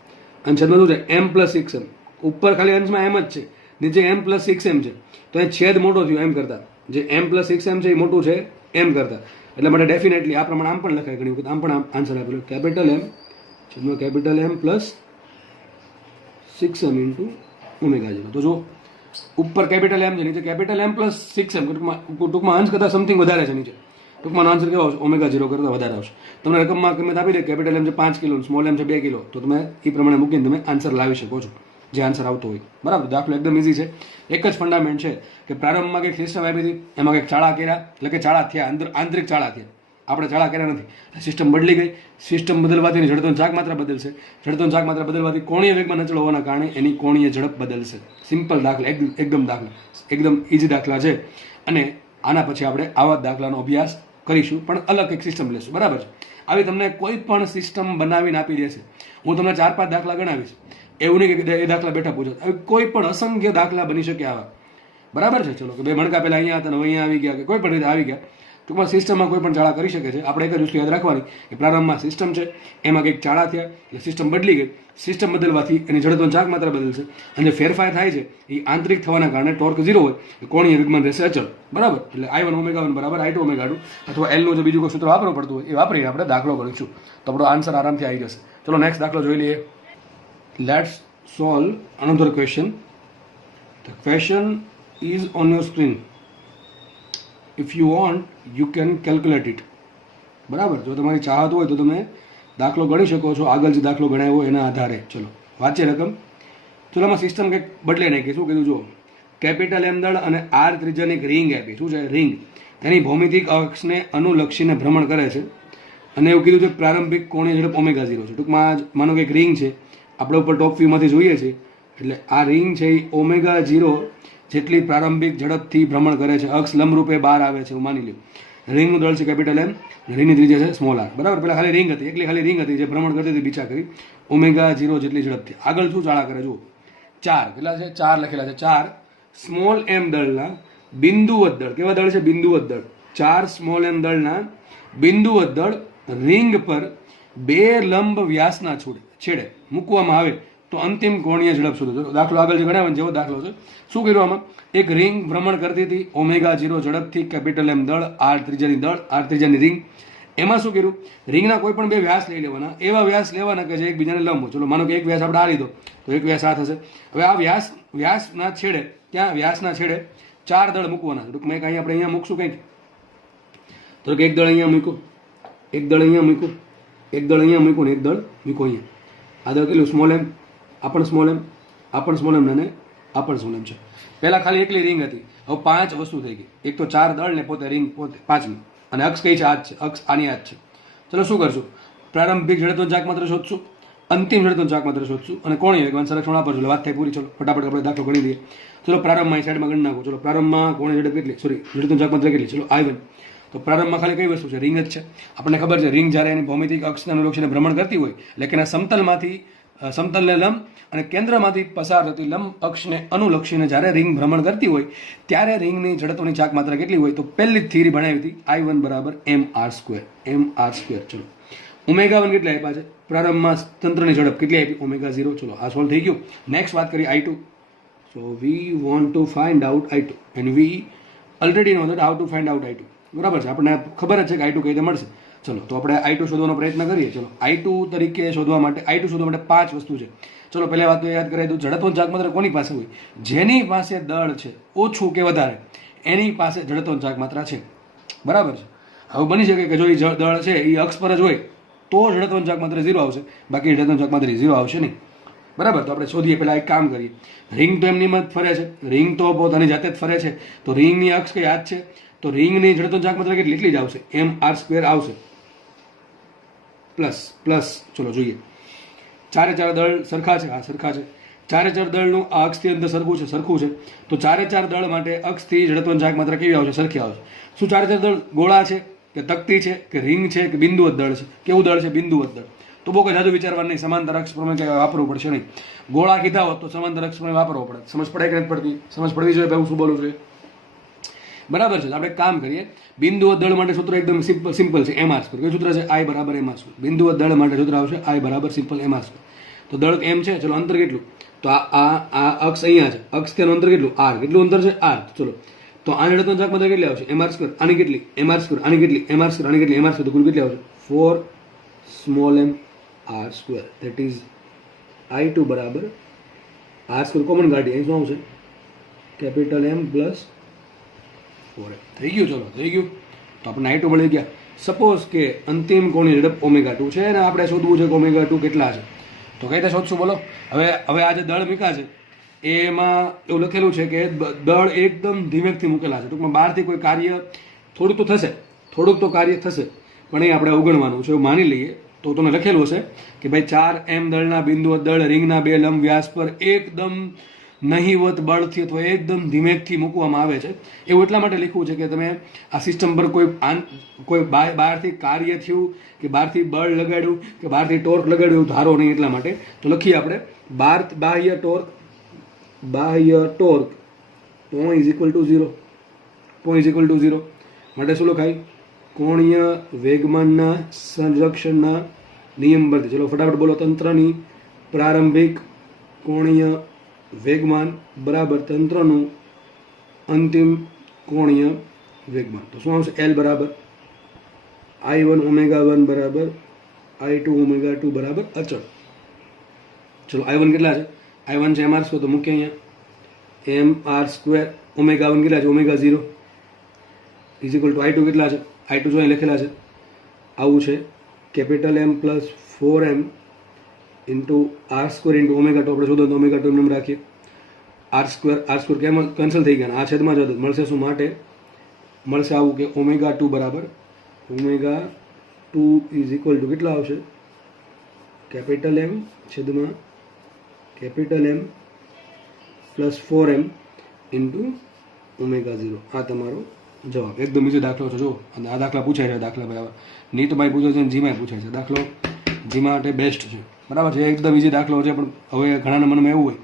અને છેદમાં શું છે? M plus 6m. ઉપર ખાલી અંશમાં M જ છે, નીચે M પ્લસ 6m છે. તો એ છેદ મોટો થયો M કરતા. જે M પ્લસ 6m છે એ મોટું છે M કરતા. એટલા માટે ડેફિનેટલી આ પ્રમાણે આમ પણ લખાય. ઘણી વખત આમ પણ આન્સર આપેલો કેપિટલ M છેદમાં capital M plus 6m into omega 0. તો જો ઉપર કેપિટલ M છે, નીચે કેપિટલ M પ્લસ 6m. ટૂંકમાં અંશ કરતાં સમથિંગ વધારે છે નીચે. ટૂંકમાં આન્સર કેવો આવશે? ઓમેગા 0 કરતાં વધારે આવશે. તમને રકમમાં કિંમત આપી દે, કેપિટલ M છે 5 કિલો, સ્મોલ m છે 2 કિલો. તો તમે એ પ્રમાણે મૂકીને તમે આન્સર લાવી શકો છો, જે આન્સર આવતો હોય. બરાબર? દાખલો એકદમ ઇઝી છે. એક જ ફંડામેન્ટ છે કે પ્રારંભમાં કંઈક સિસ્ટમ આપી હતી, એમાં કંઈક ચાળા કર્યા, એટલે કે ચાળા થયા, આંતરિક ચાળા થયા. આપણે ચાળા કર્યા નથી. સિસ્ટમ બદલી ગઈ. સિસ્ટમ બદલવાથી ઝડપવંત ચાક માત્રા બદલશે. ઝડપવંત ચાક માત્રા બદલવાથી કોણીય વેગમાં નચળ હોવાના કારણે એની કોણીય ઝડપ બદલશે. સિમ્પલ દાખલા, એકદમ દાખલા, એકદમ ઇઝી દાખલા છે. અને આના પછી આપણે આવા દાખલાનો અભ્યાસ કરીશું, પણ અલગ એક સિસ્ટમ લેશું. બરાબર છે? આવી તમને કોઈ પણ સિસ્ટમ બનાવીને આપી દેશે. હું તમને 4-5 દાખલા ગણાવીશ. એવું નહીં કે એ દાખલા બેઠા પૂછો. આવી કોઈ પણ અસંખ્ય દાખલા બની શકે આવા. બરાબર છે? ચલો, કે બે મણકા પહેલા અહીંયા હતા ને અહીંયા આવી ગયા, કે કોઈ પણ રીતે આવી ગયા. ટૂંકમાં સિસ્ટમમાં કોઈ પણ ચાળા કરી શકે છે. આપણે એક જ વસ્તુ યાદ રાખવાની કે પ્રારંભમાં સિસ્ટમ છે, એમાં કંઈક ચાળા થયા, એટલે સિસ્ટમ બદલી ગઈ. સિસ્ટમ બદલવાથી એની ઝડપવંત ચાક માત્રા બદલશે, અને જે ફેરફાર થાય છે એ આંતરિક થવાના કારણે ટોર્ક 0 હોય, કોણીય વેગમાન રહેશે અચળ. બરાબર? એટલે I1 ઓમેગા 1 બરાબર I2 ઓમેગા 2, અથવા L નું જે બીજું કોઈ સૂત્ર વાપરવું પડતું હોય એ વાપરીને આપણે દાખલો ગણીશું. તો આપણો આન્સર આરામથી આવી જશે. ચલો, નેક્સ્ટ દાખલો જોઈ લઈએ. Let's solve another question. The question is on your screen. If you want, you can calculate it. બરાબર? જો તમારી ચાહત હોય તો તમે દાખલો ગણી શકો છો, આગળ જે દાખલો ગણાયો એના આધારે. ચલો, વાંચીએ રકમ. ચલો, આમાં સિસ્ટમ કંઈક બદલે નાખી. શું કીધું? જો કેપિટલ M દળ અને R ત્રિજ્યાની એક રિંગ આપી. શું છે? રિંગ. તેની ભૌમિતિક અક્ષને અનુલક્ષીને ભ્રમણ કરે છે, અને એવું કીધું છે પ્રારંભિક કોણીય ઝડપ ઓમેગા 0 છે. ટૂંકમાં માનો કે એક રિંગ છે, આપણે ઉપર ટોપ વ્યૂમાંથી જોઈએ છીએ. એટલે આ રિંગ છે એ ઓમેગા 0 જેટલી પ્રારંભિક ઝડપથી ભ્રમણ કરે છે. અક્ષ લંબરૂપે બહાર આવે છે એવું માની લ્યો. રિંગનું દળ છે કેપિટલ એમ, રિંગની ત્રિજ્યા છે સ્મોલ આર. બરાબર, પેલા ખાલી રિંગ હતી, એકલી ખાલી રિંગ હતી જે ભ્રમણ કરતી હતી બીચા કરી ઓમેગા 0 જેટલી ઝડપથી. આગળ શું ચાળા કરે જુઓ, 4 કેટલા છે, 4 લખેલા છે. 4 સ્મોલ એમ દળના બિંદુવત દળ, કેવા દળ છે, બિંદુવત દળ. 4 સ્મોલ એમ દળના બિંદુવત દળ રિંગ પર 2 લંબ વ્યાસના છેડે મૂકવામાં આવે તો અંતિમ કોણીય ઝડપ શોધો. દાખલો આગળ જે ગણાવ્યો જેવો દાખલો છે. શું કર્યું આમાં, એક રિંગ ભ્રમણ કરતી હતી ઓમેગા 0 ઝડપથી, કેપિટલ એમ દળ, આર ત્રિજ્યાની દળ, આર ત્રિજ્યાની રિંગ. એમાં શું કર્યું, રિંગના કોઈ પણ 2 વ્યાસ લઈ લેવાના, એવા વ્યાસ લેવાના કે જે એકબીજાને લંબ હોય. ચલો માનો કે એક વ્યાસ આપણે આ લીધો તો એક વ્યાસ આ થશે. હવે આ વ્યાસના છેડે, ત્યાં વ્યાસના છેડે 4 દળ મૂકવાના. ટૂંકમાં એક અહીંયા આપણે અહીંયા મૂકશું કંઈક, તો કે એક દળ અહીંયા મૂક્યું, એક દળ અહીંયા મૂક્યું, એક દળ અહીંયા મૂક્યું ને એક દળ મૂક્યું અહીંયા. આ દળ કેટલું, સ્મોલ એમ, આ પણ સ્મોલ એમ, આ પણ સ્મોલ એમ ને આ પણ સ્મોલ એમ છે. પહેલા ખાલી એકલી રિંગ હતી, હવે 5 વસ્તુ થઈ ગઈ. એક તો 4 દળ ને પોતે રિંગ પોતે 5મી, અને અક્ષ કઈ છે, આ જ છે, અક્ષ આની આ જ છે. ચલો શું કરશું, પ્રારંભિક ઝડપનો ચાક માત્ર શોધશું, અંતિમ ઝડપનો ચાક માત્ર શોધશું અને કોણીય વેગમાન સંરક્ષણ વાપરશું. વાત થઈ પૂરી. ચલો ફટાફટ આપણે દાખલો ગણી દઈએ. ચલો પ્રારંભમાં સાઈડમાં ગણી નાખો. ચલો પ્રારંભમાં કોણીય ઝડપ કેટલી, સોરી ઝડપનો ચાક માત્ર કેટલી, ચલો I1. તો પ્રારંભમાં ખાલી કઈ વસ્તુ છે, રિંગ જ છે. આપણને ખબર છે રિંગ જ્યારે એની ભૌમિતિક અક્ષને અનુલક્ષીને ભ્રમણ કરતી હોય એટલે કે એના સમતલને લંબ અને કેન્દ્રમાંથી પસાર થતી લંબ અક્ષને અનુલક્ષીને જ્યારે રિંગ ભ્રમણ કરતી હોય ત્યારે રિંગની ઝડપોની ચાક માત્રા કેટલી હોય, તો પહેલી જ થિયરી ભણાવી હતી I1 બરાબર mr². ચલો ઓમેગા 1 કેટલી આપ્યા છે, પ્રારંભમાં તંત્રની ઝડપ કેટલી આપી, ઓમેગા 0. ચલો આ સોલ્વ થઈ ગયું. નેક્સ્ટ વાત કરીએ I2. So we want to find out I2 and we already know that how to find out I2. બરાબર છે, આપણને ખબર જ છે કે I2 કઈ રીતે મળશે. ચલો તો આપણે I2 શોધવાનો પ્રયત્ન કરીએ. ચલો I2 તરીકે શોધવા માટે 5 વસ્તુ છે. ચલો પહેલી વાત તો યાદ કરાવી દઉં, ઝડપનો ચાક માત્ર કોની પાસે હોય, જેની પાસે દળ છે ઓછું કે વધારે એની પાસે ઝડપનો ચાક માત્રા છે. બરાબર છે. હવે બની શકે કે જો એ દળ છે એ અક્ષ પર જ હોય તો ઝડપનો ચાક માત્ર 0 આવશે, બાકી ઝડપનો ચાક માત્ર 0 આવશે નહીં. બરાબર, તો આપણે શોધીએ. પહેલા એક કામ કરીએ, રિંગ તો એમની જ ફરે છે, રિંગ તો પોતાની જાતે જ ફરે છે, તો રિંગની અક્ષ કઈ આ જ છે, તો રિંગની ઝડપનો ચાક માત્ર એટલી જ આવશે, mr² આવશે પ્લસ. ચલો જોઈએ, 4 દળ સરખા છે, હા સરખા છે. 4 દળનું આ અક્ષથી અંદર સરખું છે, તો 4 દળ માટે અક્ષથી ઝડપનો ચાક માત્ર કેવી આવશે, સરખી આવશે. શું 4 દળ ગોળા છે કે તકતી છે કે રિંગ છે કે બિંદુવત દળ છે, કેવું દળ છે, બિંદુવત દળ. તો બહુ કઈ જાદુ વિચારવાનું નહીં, સમાંતર અક્ષ પ્રમાણે વાપરવું પડશે નહીં. ગોળા કીધા હોત તો સમાંતર અક્ષ પ્રમાણે વાપરવો પડે. સમજ પડે કે નથી પડતી, સમજ પડવી જોઈએ ભાઈ હું શું બોલું છું. બરાબર છે, આપણે કામ કરીએ. બિંદુવત દળ માટે સૂત્ર એકદમ સિમ્પલ છે, mr². કયું સૂત્ર છે, I બરાબર mr². બિંદુવત દળ માટે સૂત્ર આવશે I બરાબર સિમ્પલ mr². તો દળ m છે, ચલો અંતર કેટલું, તો આ અક્ષ અહીંયા છે, અક્ષ તેનું અંતર કેટલું, r. કેટલું અંતર છે, r. ચલો તો આ ઝડપનો ચાક માત્ર કેટલી આવશે, mr². આની કેટલી, mr². આની કેટલી, mr². આની કેટલી, mr². તો કુલ કેટલી આવશે, 4 small m r². That is I2 બરાબર r² કોમન કાઢીએ, અહીં શું આવશે, કેપિટલ M પ્લસ 4m. થઈ ગયું. ચલો થઈ ગયું. તો આપણને I2 મળી ગયા. સપોઝ કે અંતિમ કોણીય ઝડપ ઓમેગા 2 છે અને આપણે શોધવું છે કે ઓમેગા 2 કેટલા છે, તો કઈ રીતે શોધશું બોલો. હવે આ જે દળ મૂક્યા છે એમાં એવું લખેલું છે કે દળ એકદમ ધીમેકથી મૂકેલા છે. ટૂંકમાં બહારથી કોઈ કાર્ય થોડુંક તો કાર્ય થશે પણ એ આપણે અવગણવાનું છે એવું માની લઈએ. તો તમને લખેલું હશે કે ભાઈ 4m દળના બિંદુવત દળ રિંગના 2 લંબ વ્યાસ પર એકદમ નહીવત બળથી અથવા એકદમ ધીમેકથી મૂકવામાં આવે છે. એવું એટલા માટે લખ્યું છે કે તમે આ સિસ્ટમ પર કોઈ બહારથી કાર્ય થયું કે બહારથી બળ લગાડ્યું કે બહારથી ટોર્ક લગાડ્યું ધારો નહીં, એટલા માટે. તો લખીએ આપણે બાહ્ય ટોર્ક .0 માટે શું લખાય, કોણીય વેગમાનના સંરક્ષણના નિયમ પરથી. ચલો ફટાફટ બોલો, તંત્રની પ્રારંભિક કોણીય વેગમાન બરાબર તંત્રનું અંતિમ કોણીય વેગમાન. તો શું આવશે, L બરાબર I1 ઓમેગા 1 બરાબર I2 ઓમેગા 2 બરાબર અચળ. ચલો I1 કેટલા છે, I1 છે mr², તો મૂકીએ અહીંયા mr². ઓમેગા 1 કેટલા છે, omega 0 is equal two I2 કેટલા છે, I2 જો અહીં લખેલા છે આવું છે, capital M plus 4m into r² into omega 2. આપણે શોધો તો ઓમેગા 2 એમ રાખીએ, r² કેમ કેન્સલ થઈ ગયા, આ છેદમાં જ મળશે. શું માટે મળશે, આવું કે ઓમેગા 2 બરાબર ઓમેગા 2 ઇઝ ઇક્વલ ટુ કેટલા આવશે, કેપિટલ M છેદમાં capital M plus 4m into omega 0. આ તમારો જવાબ. એકદમ બીજો દાખલો છે. જો અને આ દાખલા પૂછાય છે. દાખલા ભાઈ નીટમાં પૂછાય છે અને જીમાં પૂછાય છે. દાખલો જી માટે બેસ્ટ છે. બરાબર છે. એકદમ બીજી દાખલો છે. પણ હવે ઘણાના મનમાં એવું હોય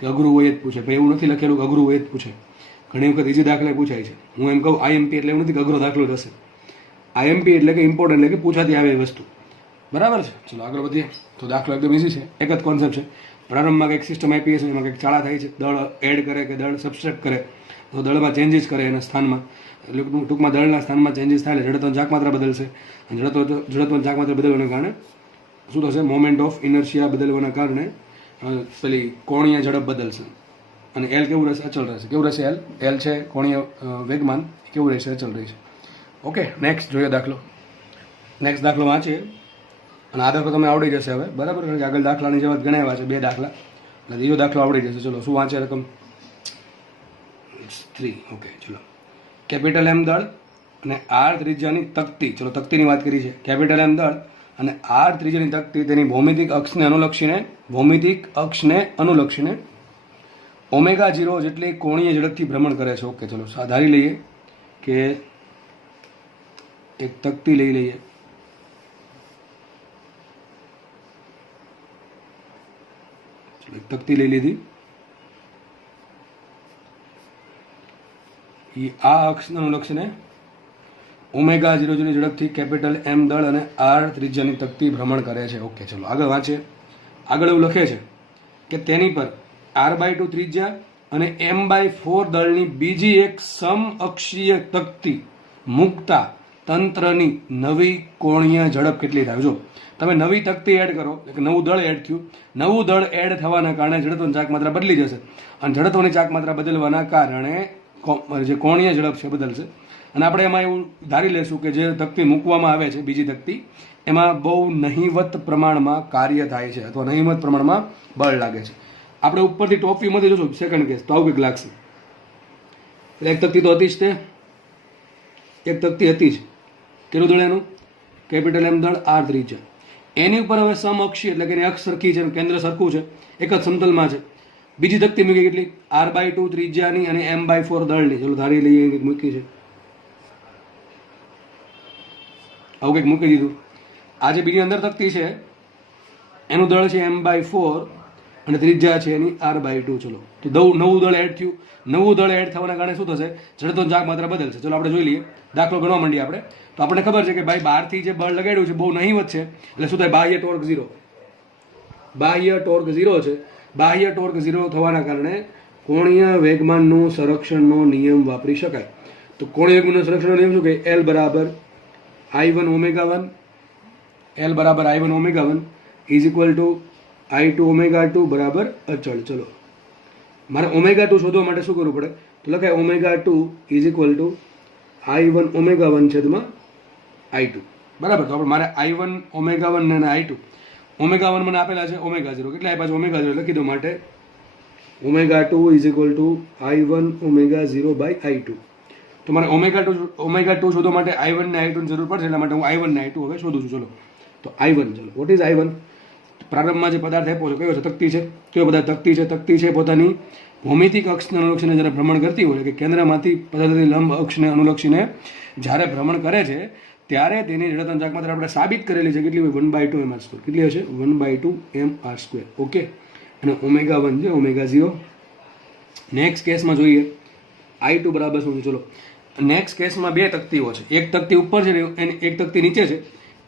કે અઘરું હોય જ પૂછે. ભાઈ એવું નથી લખેલું કે અઘરું હોય જ પૂછે. ઘણી વખત ઇઝી દાખલા પૂછાય છે. હું એમ કહું આઈએમપી એટલે એવું નથી કે અઘરો દાખલો જ હશે. આઈએમપી એટલે કે ઇમ્પોર્ટન્ટ એટલે કે પૂછાતી આવે એ વસ્તુ. બરાબર છે. ચલો આગળ વધીએ. તો દાખલો એકદમ ઇઝી છે. એક જ કોન્સેપ્ટ છે. પ્રારંભમાં કંઈક સિસ્ટમ આપી હશે, એમાં કંઈક ચાળા થાય છે. દળ એડ કરે કે દળ સબસ્ટ્રેક્ટ કરે તો દળમાં ચેન્જીસ કરે એના સ્થાનમાં, એટલે ટૂંકમાં દળના સ્થાનમાં ચેન્જીસ થાય એટલે જડત્વની ચાકમાત્રા બદલશે. અને જડત્વની ચાકમાત્રા બદલવાના કારણે શું થશે? મોમેન્ટ ઓફ ઇનર્શિયા બદલવાના કારણે પેલી કોણીય ઝડપ બદલશે. અને એલ કેવું રહેશે? અચળ રહેશે. કેવું રહેશે? એલ છે કોણીય વેગમાન કેવું રહેશે? અચળ રહેશે. ઓકે, નેક્સ્ટ જોઈએ દાખલો. નેક્સ્ટ દાખલો વાંચીએ અને આ દાખલો તમે આવડી જશે હવે. બરાબર, કારણ કે આગળ દાખલાની જેવા ઘણા એવા છે, 2 દાખલા, એટલે બીજો દાખલો આવડી જશે. ચલો શું વાંચે રકમ 3. ઓકે, ચલો. કેપિટલ એમ દળ અને આર ત્રિજ્યાની તકતી. ચલો તકતીની વાત કરી છે. કેપિટલ એમ દળ અને આર ત્રિજ્યાની તકતી તેની ભૌમિતિક અક્ષને અનુલક્ષીને ઓમેગા 0 જેટલી કોણીય ઝડપથી ભ્રમણ કરે છે. ઓકે, ચલો ધારી લઈએ કે એક તકતી લઈ લઈએ. એક તકતી લઈ લીધી. આ અક્ષને અનુલક્ષીને ઓમેગા 0 જેટલી ઝડપથી કેપિટલ એમ દળ અને આર ત્રિજ્યાની તકતી ભ્રમણ કરે છે. ઓકે, ચલો આગળ વાંચીએ. આગળ એવું લખે છે કે તેની પર r/2 ત્રિજ્યા અને m/4 દળની બીજી એક સમઅક્ષીય તકતી મૂકતા તંત્રની નવી કોણીય ઝડપ કેટલી થાય? જો તમે નવી તકતી એડ કરો, એટલે નવું દળ એડ થયું. નવું દળ એડ થવાના કારણે જડત્વની ચાકમાત્રા બદલી જશે. અને જડત્વની ચાકમાત્રા બદલવાના કારણે જે કોણીય ઝડપ છે બદલશે. અને આપણે એમાં એવું ધારી લેશું કે જે તકતી મૂકવામાં આવે છે, બીજી તકતી, એમાં બહુ નહિવત પ્રમાણમાં કાર્ય થાય છે અથવા નહિવત પ્રમાણમાં બળ લાગે છે. આપણે ઉપરથી ટોપ વ્યૂમાંથી જોશું સેકન્ડ કેસ તો આવું કંઈક લાગશે. એક તકતી તો હતી જ, તે એક તકતી હતી જ. કેટલું દળ એનું? કેપિટલ એમ દળ, આર ત્રિજ્યા. એની ઉપર હવે સમઅક્ષી એટલે કે એની અક્ષ સરખી છે, કેન્દ્ર સરખું છે, એક જ સમતલમાં છે. બીજી તકતી મૂકી કેટલી? r/2 ત્રિજ્યાની અને m/4 દળની. ચલો ધારી લઈએ કંઈક મૂકી છે, આવું કંઈક મૂકી દીધું. આ જે બીજી અંદર તકતી છે એનું દળ છે m/4 અને ત્રિજ્યા છે એની r/2. ચલો તો નવું દળ એડ થયું. નવું દળ એડ થવાના કારણે શું થશે? જડત્વની ચાકમાત્રા બદલશે. ચલો આપણે જોઈ લઈએ. દાખલો ગણવા માંડીએ આપણે. તો આપણને ખબર છે કે ભાઈ બહારથી જે બળ લગાડ્યું છે બહુ નહિવત છે, એટલે શું થાય? બાહ્ય ટોર્ક 0. બાહ્ય ટોર્ક 0 છે. બાહ્ય ટોર્ક 0 થવાના કારણે કોણીય વેગમાનનું સંરક્ષણનો નિયમ વાપરી શકાય. તો કોણીય વેગમાનનું સંરક્ષણનો નિયમ શું કહે? L બરાબર I1 ઓમેગા 1, L બરાબર I1 omega 1 is equal two I2 omega 2 બરાબર અચળ. ચલો મારે ઓમેગા 2 શોધવા માટે શું કરવું પડે? તો લખાય omega 2 is equal to I1 omega 1 છેદમાં I2. બરાબર. તો આપણે મારે I1 ઓમેગા 1 અને I2 ઓમેગા 1 મને આપેલા છે, ઓમેગા 0 કેટલા આપ્યા છે? ઓમેગા 0 લખી દો. માટે omega 2 is equal to I1 omega 0 by I2. તો મારે ઓમેગા 2 શોધવા માટે I1 ને I2 ની જરૂર પડશે, એટલા માટે હું I1 ને I2 હવે શોધું છું. ચલો તો I1, ચલો વોટ ઇઝ I1? પ્રારંભમાં જે પદાર્થ આપ્યો છે કયો છે? તકતી છે. કયો પદાર્થ? તકતી છે. તકતી છે પોતાની ભૌમિતિક અક્ષને અનુલક્ષીને જ્યારે ભ્રમણ કરતી હોય કે કેન્દ્રમાંથી પદાર્થની લંબ અક્ષને અનુલક્ષીને જ્યારે ભ્રમણ કરે છે ત્યારે તેની જડત્વની ચાકમાત્રા આપણે સાબિત કરેલી છે. કેટલી હોય? 1/2 mr². કેટલી હશે? 1/2 mr². ઓકે, અને ઓમેગા 1 છે, ઓમેગા 0. નેક્સ્ટ કેસમાં જોઈએ I2 બરાબર શું છે? ચલો નેક્સ્ટ કેસમાં 2 તકતીઓ છે. એક તકતી ઉપર છે, એક તકતી નીચે છે.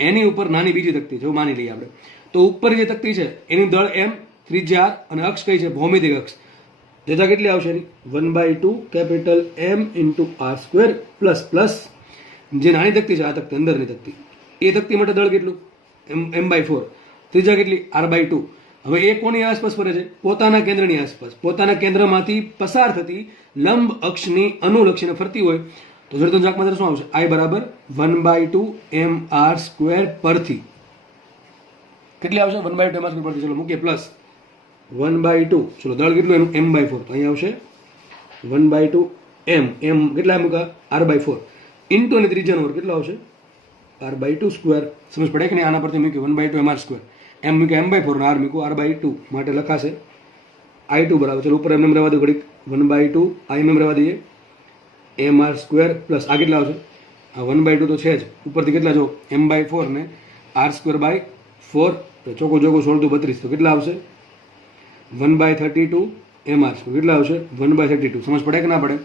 એની ઉપર નાની બીજી તકતી છે, માની લઈએ આપણે. તો ઉપર જે તકતી છે એની દળ m, ત્રિજ્યા અને અક્ષ કઈ છે? ભૌમિતિક અક્ષ. જતા કેટલી આવશે એની? 1/2 capital m into r² plus plus જે નાની તકતી છે, આ તકતી અંદરની તકતી, એ તકતી માટે દળ કેટલું? m/4. ત્રિજ્યા કેટલી? r/2. હવે એ કોની આસપાસ ફરે છે? પોતાના કેન્દ્રની આસપાસ. પોતાના કેન્દ્રમાંથી પસાર થતી લંબ અક્ષની અનુલક્ષીને ફરતી હોય તો જડત્વની ચાકમાત્રા શું આવશે? I બરાબર 1/2 mr² પરથી કેટલી આવશે? 1/2 mr² પરથી. ચલો મૂકીએ પ્લસ 1/2. ચલો દળ કેટલું એનું? m/4. તો અહીંયા આવશે 1/2 m કેટલા મૂકા? r/4 ઇન્ટુ અને ત્રિજ્યાનો વર્ગ કેટલો આવશે? r/2². સમજ પડે કે નહીં? આના પરથી મૂક્યું 1/2 mr². m મૂક્યું m/4 અને r મૂક્યું r/2 માટે લખાશે I2 બરાબર, ચલો ઉપર એમને રહેવા દો ઘડીક, 1/2 આ એમને રહેવા દઈએ, mr² પ્લસ આ કેટલા આવશે, આ 1/2 તો છે જ, ઉપરથી કેટલા જો m/4 ને r²/4, ચોકો ચોકો 16 × 32 તો કેટલા આવશે 1/32 mr², કેટલા આવશે 1/32, સમજ પડે કે ના પડે,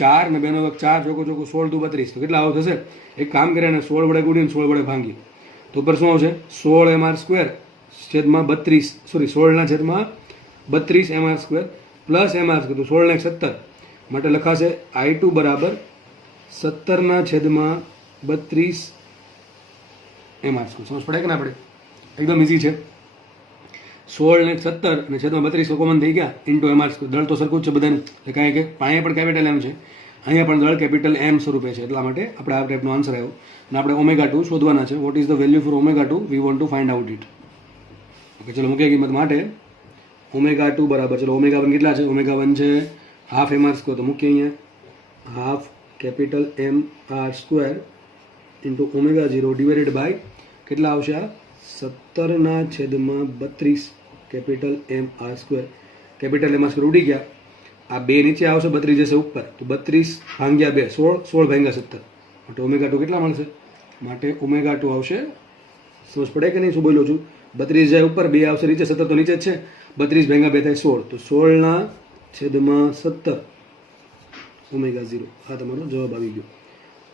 4 ને 2 નો વર્ગ 4, ચોકો ચોકો 16 × 32 તો કેટલા આવ થશે, એક કામ કરે ને 16 વડે ગુણીને 16 વડે ભાંગી, તો ઉપર શું આવશે 16 mr² છેદમાં 32, સોરી 16 ના છેદમાં 32 mr² પ્લસ mr², તો 16 ને 17 માટે લખાશે I2 બરાબર 17 ના છેદમાં 32 mr², સમજ પડે કે ના પડે, એકદમ ઈઝી છે, 16 ને 17 અને છેદમાં 32 કોમન થઈ ગયા, ઇન્ટુ mr², દળ તો સરખું જ છે બધાને, એટલે કાંઈ કે અહીંયા પણ કેપિટલ M છે, અહીંયા પણ દળ કેપિટલ M સ્વરૂપે છે, એટલા માટે આપણે આ ટાઈપનો આન્સર આવ્યો, અને આપણે ω2 શોધવાના છે, what is the value for ω2, we want to find out it. Okay, ચલો મુખ્ય કિંમત માટે ω2 બરાબર, ચલો ω1 કેટલા છે, ω1 છે હાફ mr², તો મૂકીએ અહીંયા half capital mr² into ω0 divided by કેટલા આવશે આ 17 ના છેદમાં 32 કેપિટલ mr², કેપિટલ mr² ઉડી ગયા, આ 2 નીચે આવશે, 32 જશે ઉપર, તો 32 ભાંગ્યા 2 16, 16 ભાંગ્યા 17, માટે ω2 કેટલા મળશે, માટે ω2 આવશે, સમજ પડે કે નહીં શું બોલું છું, 32 જાય ઉપર, 2 આવશે નીચે, 17 તો નીચે જ છે, 32 ભાંગ્યા 2 થાય 16, તો 16 ના છેદમાં 17 ω0, આ તમારો જવાબ આવી ગયો.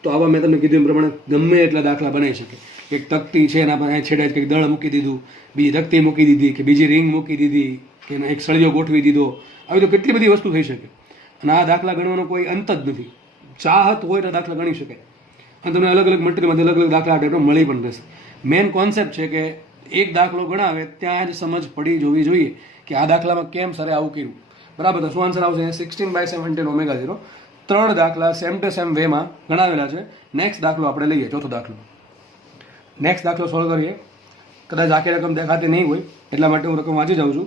તો આવા મેં તમને કીધું એ પ્રમાણે ગમે એટલા દાખલા બનાવી શકે, એક તકતી છે એના પર અહીં છેડે કંઈક દળ મૂકી દીધું, બીજી તકતી મૂકી દીધી, કે બીજી રિંગ મૂકી દીધી, કે એક સળિયો ગોઠવી દીધો, આવી તો કેટલી બધી વસ્તુ થઈ શકે, અને આ દાખલા ગણવાનો કોઈ અંત જ નથી, ચાહત હોય તો દાખલા ગણી શકાય, અને તમને અલગ અલગ મટીરિયલમાંથી અલગ અલગ દાખલા આ ટાઈપનો મળી પણ રહેશે. મેઇન કોન્સેપ્ટ છે કે એક દાખલો ગણાવે ત્યાં જ સમજ પડી જોવી જોઈએ કે આ દાખલામાં કેમ સરે આવું કર્યું, બરાબર. તો શું આન્સર આવશે 16/17 ω0, 3 દાખલા સેમ ટુ સેમ વેમાં ગણાવેલા છે. નેક્સ્ટ દાખલો આપણે લઈએ, ચોથો દાખલો, નેક્સ્ટ દાખલો સોલ્વ કરીએ. કદાચ આખી રકમ દેખાતી નહીં હોય એટલા માટે હું રકમ વાંચી જાઉં છું,